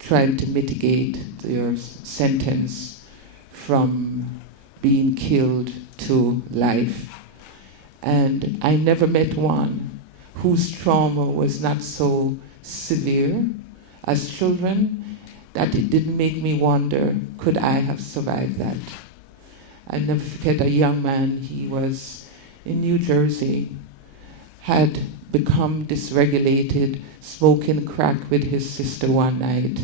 trying to mitigate their sentence from being killed to life. And I never met one whose trauma was not so severe as children that it didn't make me wonder, could I have survived that? I never forget a young man, he was in New Jersey, had become dysregulated, smoking crack with his sister one night,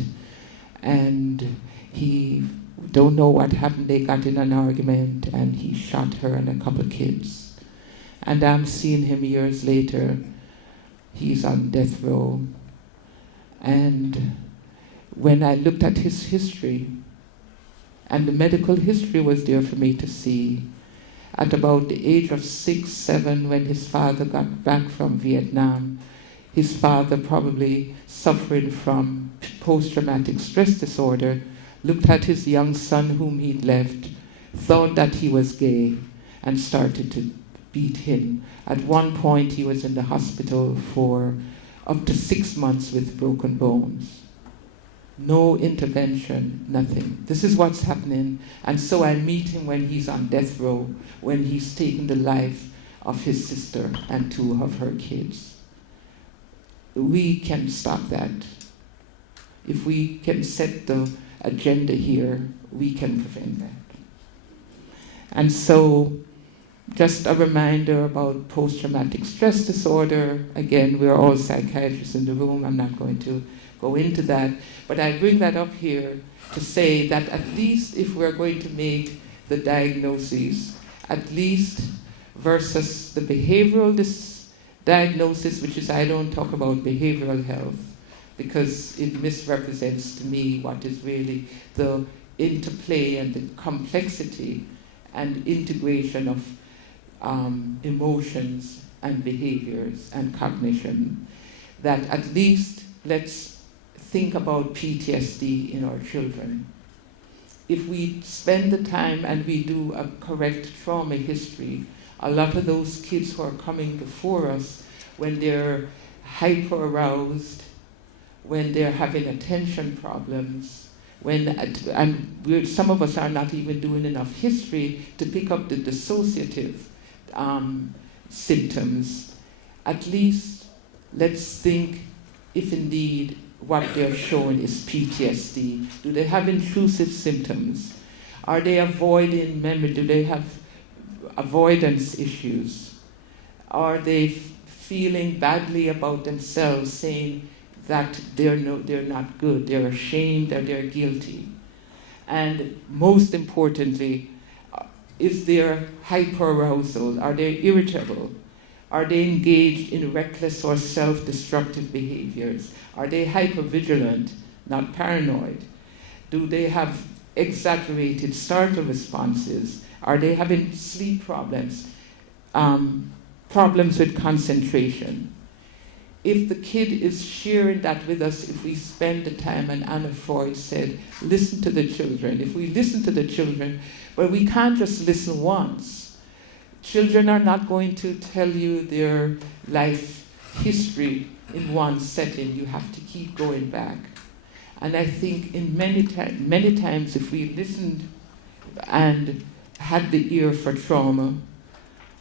and he don't know what happened. They got in an argument and he shot her and a couple of kids. And I'm seeing him years later. He's on death row. And when I looked at his history, and the medical history was there for me to see, at about the age of 6, 7, when his father got back from Vietnam, his father, probably suffering from post-traumatic stress disorder, looked at his young son whom he'd left, thought that he was gay, and started to beat him. At one point, he was in the hospital for up to 6 months with broken bones. No intervention, nothing. This is what's happening. And so I meet him when he's on death row, when he's taken the life of his sister and 2 of her kids. We can stop that. If we can set the agenda here, we can prevent that. And so, just a reminder about post-traumatic stress disorder. Again, we're all psychiatrists in the room. I'm not going to go into that. But I bring that up here to say that at least if we're going to make the diagnoses, at least versus the behavioral diagnosis, which is, I don't talk about behavioral health, because it misrepresents to me what is really the interplay and the complexity and integration of emotions and behaviors and cognition, that at least let's think about PTSD in our children. If we spend the time and we do a correct trauma history, a lot of those kids who are coming before us when they're hyper-aroused, when they're having attention problems, some of us are not even doing enough history to pick up the dissociative symptoms. At least let's think if indeed what they're showing is PTSD. Do they have intrusive symptoms? Are they avoiding memory? Do they have avoidance issues? Are they feeling badly about themselves, saying that they're not good, they're ashamed, or they're guilty? And most importantly, is there hyperarousal? Are they irritable? Are they engaged in reckless or self-destructive behaviors? Are they hypervigilant, not paranoid? Do they have exaggerated startle responses? Are they having sleep problems? Problems with concentration? If the kid is sharing that with us, if we spend the time, and Anna Freud said, listen to the children. If we listen to the children, well, we can't just listen once. Children are not going to tell you their life history in one setting. You have to keep going back. And I think in many times, if we listened and had the ear for trauma,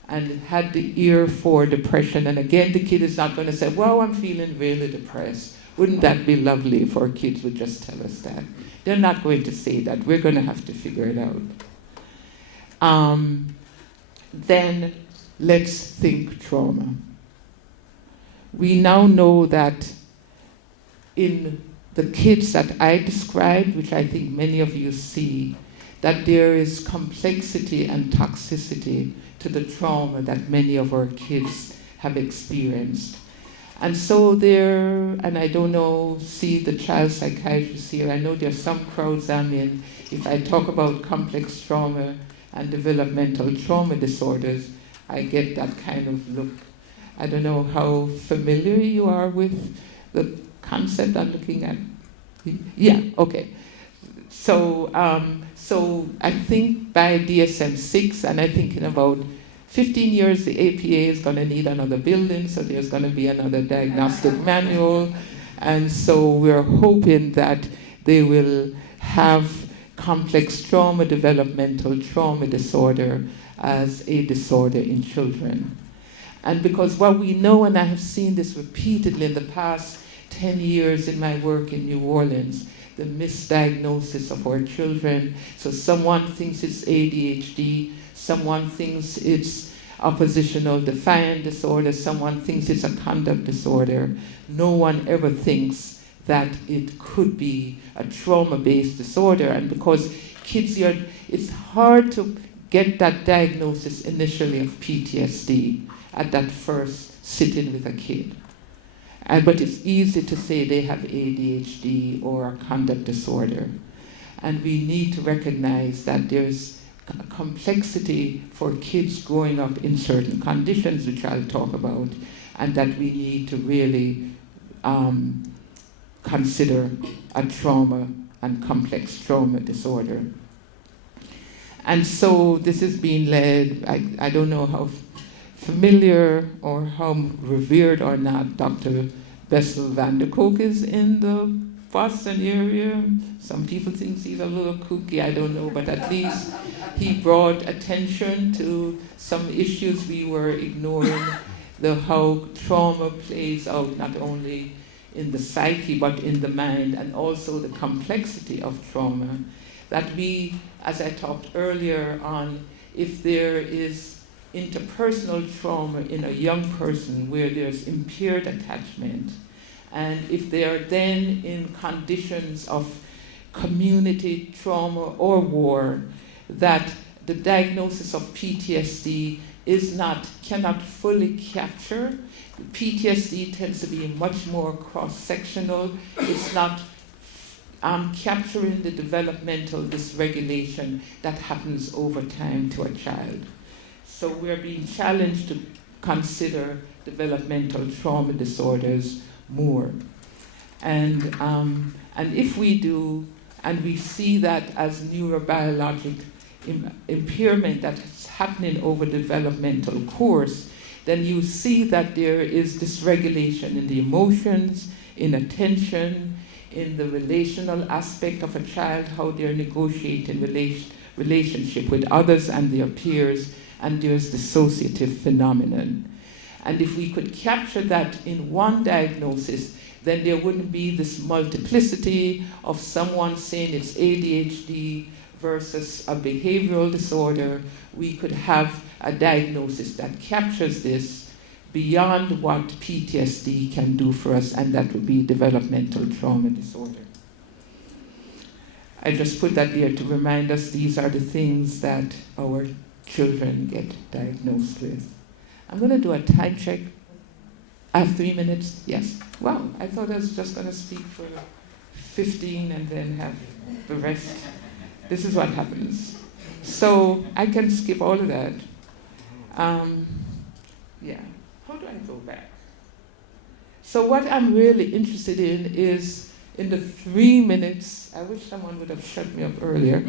and had the ear for depression, and again, the kid is not going to say, well, I'm feeling really depressed. Wouldn't that be lovely if our kids would just tell us that? They're not going to say that. We're going to have to figure it out. Then let's think trauma. We now know that in the kids that I described, which I think many of you see, that there is complexity and toxicity to the trauma that many of our kids have experienced. And so and I don't know, see the child psychiatrists here, I know there's some crowds I'm in, if I talk about complex trauma and developmental trauma disorders, I get that kind of look. I don't know how familiar you are with the concept I'm looking at. Yeah, okay. So I think by DSM-6, and I think in about 15 years, the APA is going to need another building, so there's going to be another diagnostic manual. And so we're hoping that they will have complex trauma, developmental trauma disorder as a disorder in children. And because what we know, and I have seen this repeatedly in the past 10 years in my work in New Orleans, the misdiagnosis of our children. So someone thinks it's ADHD, someone thinks it's oppositional defiant disorder, someone thinks it's a conduct disorder. No one ever thinks that it could be a trauma-based disorder. And because kids it's hard to get that diagnosis initially of PTSD at that first sitting with a kid. But it's easy to say they have ADHD or a conduct disorder. And we need to recognize that there's a complexity for kids growing up in certain conditions, which I'll talk about, and that we need to really consider a trauma and complex trauma disorder. And so this is being led, I don't know how familiar or how revered or not Dr. Bessel van der Kolk is in the Boston area. Some people think he's a little kooky, I don't know, but at least he brought attention to some issues we were ignoring, how trauma plays out not only in the psyche but in the mind, and also the complexity of trauma. That we, as I talked earlier on, if there is interpersonal trauma in a young person where there's impaired attachment, and if they are then in conditions of community trauma or war, that the diagnosis of PTSD cannot fully capture. PTSD tends to be much more cross-sectional. It's not capturing the developmental dysregulation that happens over time to a child. So we're being challenged to consider developmental trauma disorders more. And if we do, and we see that as neurobiologic impairment that's happening over developmental course, then you see that there is dysregulation in the emotions, in attention, in the relational aspect of a child, how they're negotiating relationship with others and their peers, and there's dissociative phenomenon. And if we could capture that in one diagnosis, then there wouldn't be this multiplicity of someone saying it's ADHD versus a behavioral disorder. We could have a diagnosis that captures this beyond what PTSD can do for us, and that would be developmental trauma disorder. I just put that there to remind us these are the things that our children get diagnosed with. I'm going to do a time check. I have 3 minutes. Yes. Wow, I thought I was just going to speak for 15 and then have the rest. This is what happens. So I can skip all of that. Yeah. How do I go back? So what I'm really interested in is, in the 3 minutes, I wish someone would have shut me up earlier.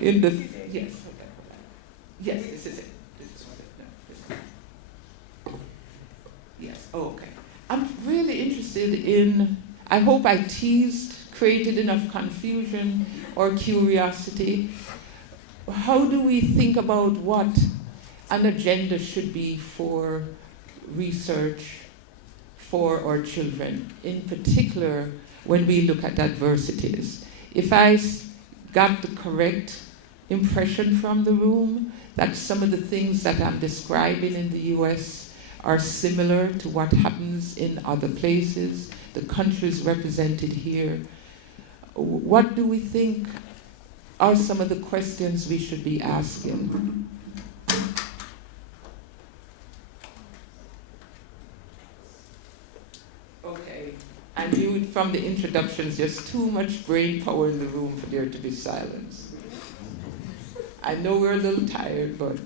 Yes. Yes, this is it. Yes, oh, okay. I'm really interested in, I hope I created enough confusion or curiosity. How do we think about what an agenda should be for research for our children, in particular when we look at adversities? If I got the correct impression from the room that some of the things that I'm describing in the US are similar to what happens in other places, the countries represented here, what do we think are some of the questions we should be asking? Okay, I knew from the introductions there's too much brain power in the room for there to be silence. I know we're a little tired, but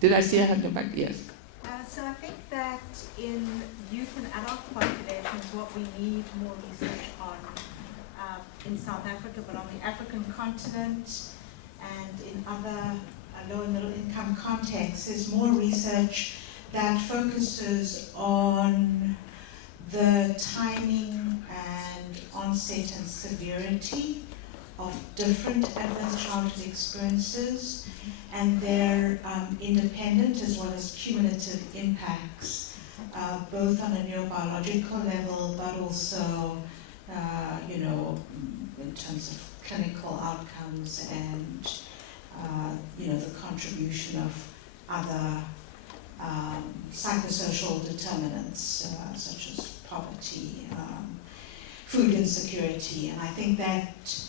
did I see a hand back? Yes. So I think that in youth and adult populations, what we need more research on in South Africa, but on the African continent and in other low and middle income contexts, is more research that focuses on the timing and onset and severity of different adverse childhood experiences and their independent as well as cumulative impacts, both on a neurobiological level, but also, in terms of clinical outcomes and, the contribution of other psychosocial determinants, such as poverty, food insecurity, and I think that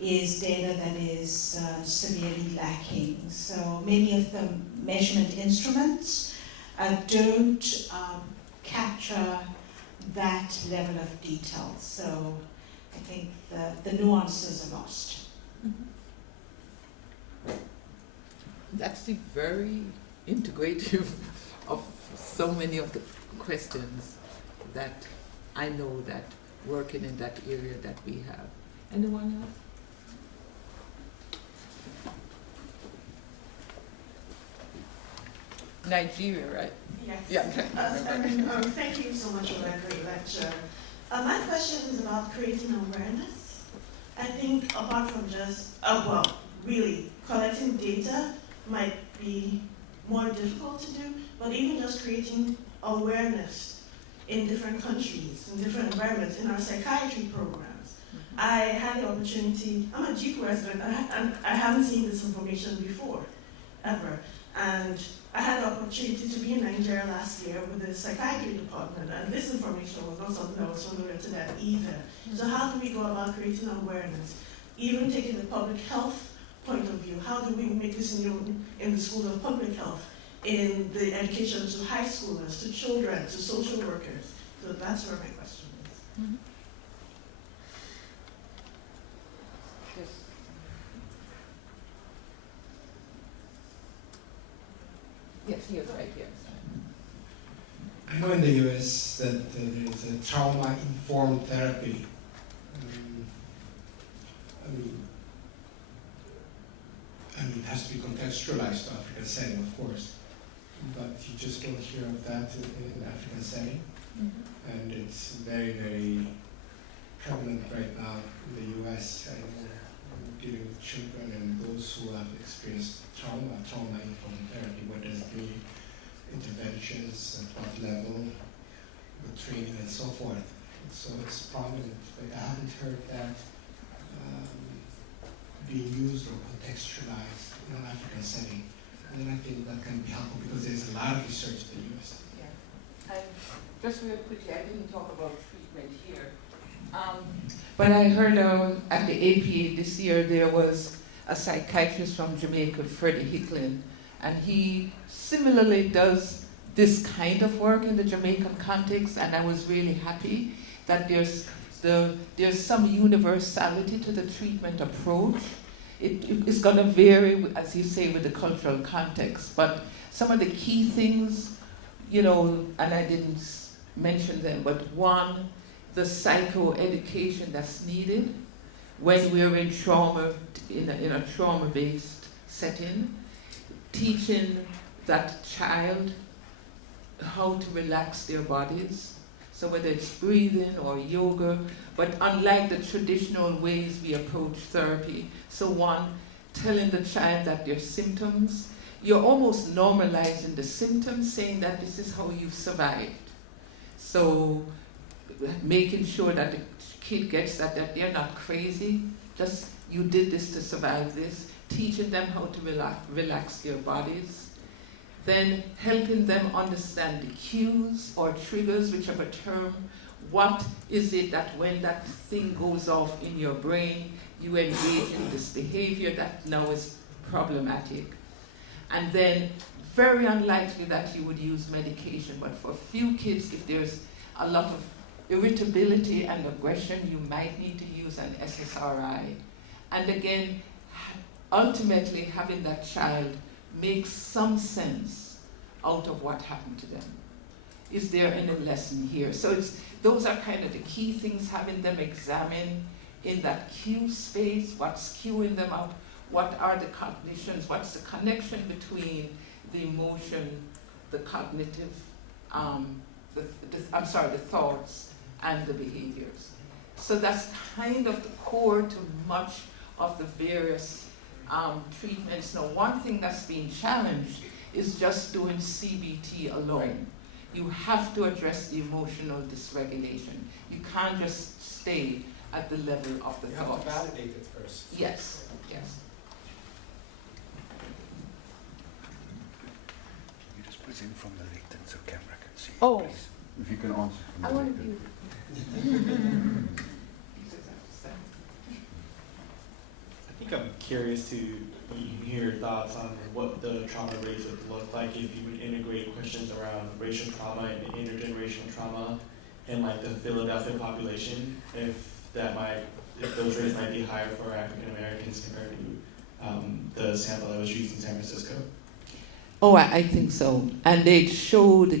is data that is severely lacking. So many of the measurement instruments don't capture that level of detail. So I think the nuances are lost. That's the very integrative of so many of the questions that I know that working in that area that we have. Anyone else? Nigeria, right? Yes. Yeah. Thank you so much for that great lecture. My question is about creating awareness. I think apart from just, really collecting data might be more difficult to do, but even just creating awareness in different countries, in different environments, in our psychiatry programs. I had the opportunity, I'm a GP resident, and I haven't seen this information before, ever. And I had the opportunity to be in Nigeria last year with the psychiatry department, and this information was not something I was familiar to that either. So how do we go about creating awareness? Even taking the public health point of view, how do we make this in the School of Public Health, in the education to high schoolers, to children, to social workers? So that's where my question is. Mm-hmm. Yes, he is right here. I know in the US that there is a trauma-informed therapy. It has to be contextualized to African setting, of course. but you just don't hear of that in African setting. Mm-hmm. And it's very, very prevalent right now in the US, and dealing with children and those who have experienced trauma-informed therapy. What does it mean? Interventions, at what level, the training, and so forth. So it's prominent. But I haven't heard that being used or contextualized in an African setting. And then I think that can be helpful because there's a lot of research in the US. Yeah. And just real quickly, I didn't talk about treatment here. But I heard at the APA this year there was a psychiatrist from Jamaica, Freddie Hicklin, and he similarly does this kind of work in the Jamaican context, and I was really happy that there's some universality to the treatment approach. It's going to vary, as you say, with the cultural context, but some of the key things, and I didn't mention them, but one, the psychoeducation that's needed when we're in trauma, in a trauma-based setting, teaching that child how to relax their bodies. So whether it's breathing or yoga, but unlike the traditional ways we approach therapy. So one, telling the child that their symptoms, you're almost normalizing the symptoms, saying that this is how you've survived. So making sure that the kid gets that they're not crazy, just you did this to survive this, teaching them how to relax their bodies, then helping them understand the cues or triggers, whichever term, what is it that when that thing goes off in your brain, you engage in this behavior that now is problematic. And then very unlikely that you would use medication, but for few kids, if there's a lot of irritability and aggression, you might need to use an SSRI. And again, ultimately having that child make some sense out of what happened to them. Is there any lesson here? So those are kind of the key things, having them examine in that cue space, what's cueing them out, what are the cognitions, what's the connection between the emotion, the cognitive, the thoughts, and the behaviors. So that's kind of the core to much of the various treatments. Now, one thing that's being challenged is just doing CBT alone. Right. You have to address the emotional dysregulation. You can't just stay at the level of the thoughts. You have to validate it first. Yes, yes. Can you just put in from the LinkedIn so camera can see? Oh. Please? If you can answer from I the want LinkedIn. you. I think I'm curious to hear your thoughts on what the trauma rates would look like if you would integrate questions around racial trauma and intergenerational trauma in like the Philadelphia population, if those rates might be higher for African Americans compared to the sample that was used in San Francisco. Oh, I think so. And they showed,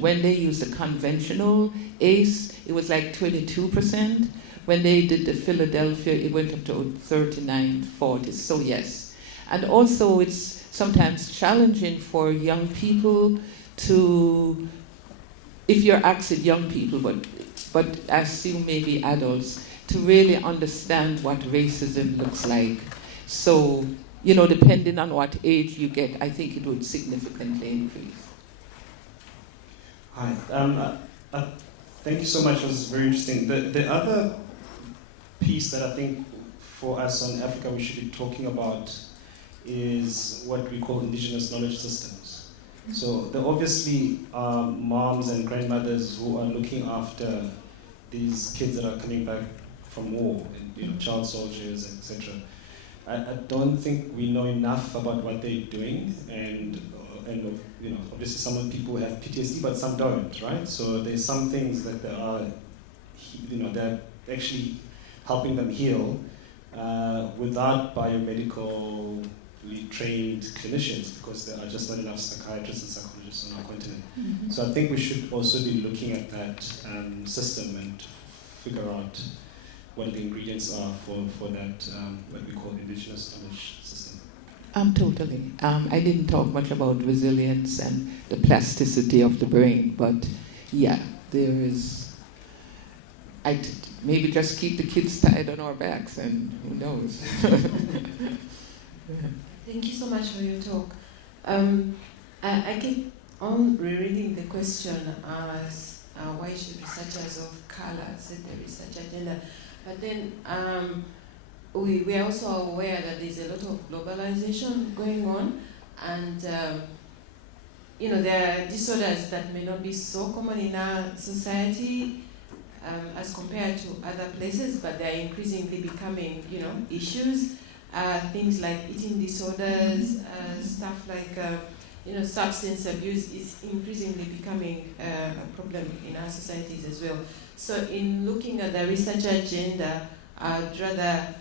when they used the conventional ACE, it was like 22%. When they did the Philadelphia, it went up to 39, 40. So yes. And also it's sometimes challenging for young people to, if you're asking young people, but I assume maybe adults, to really understand what racism looks like. So, depending on what age you get, I think it would significantly increase. Hi. Thank you so much. It was very interesting. The other piece that I think for us on Africa we should be talking about is what we call indigenous knowledge systems. So there obviously are moms and grandmothers who are looking after these kids that are coming back from war, and child soldiers, etc. I don't think we know enough about what they're doing, and obviously some people have PTSD, but some don't, right? So there's some things that they're actually helping them heal without biomedically trained clinicians, because there are just not enough psychiatrists and psychologists on our continent. Mm-hmm. So I think we should also be looking at that system and figure out what the ingredients are for that, what we call indigenous knowledge system. Totally. I didn't talk much about resilience and the plasticity of the brain, but yeah, there is. Maybe just keep the kids tied on our backs, and who knows. Thank you so much for your talk. I keep on rereading the question as why should researchers of color set the research agenda? But then we are also aware that there's a lot of globalization going on, and there are disorders that may not be so common in our society as compared to other places, but they are increasingly becoming, issues. Things like eating disorders, stuff like, substance abuse is increasingly becoming a problem in our societies as well. So in looking at the research agenda, I'd rather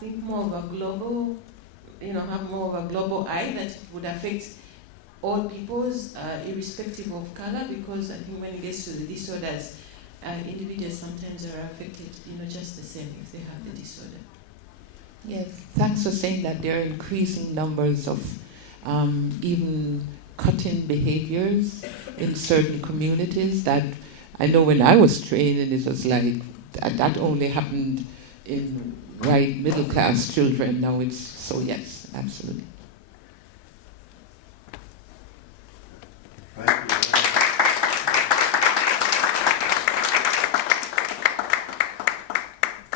think more of a global, have more of a global eye that would affect all peoples, irrespective of color, because I think when it gets to the disorders, individuals sometimes are affected, just the same if they have the disorder. Yes, thanks for saying that. There are increasing numbers of even cutting behaviors in certain communities that I know when I was training, it was like that only happened in white middle class children. Now it's so, yes, absolutely.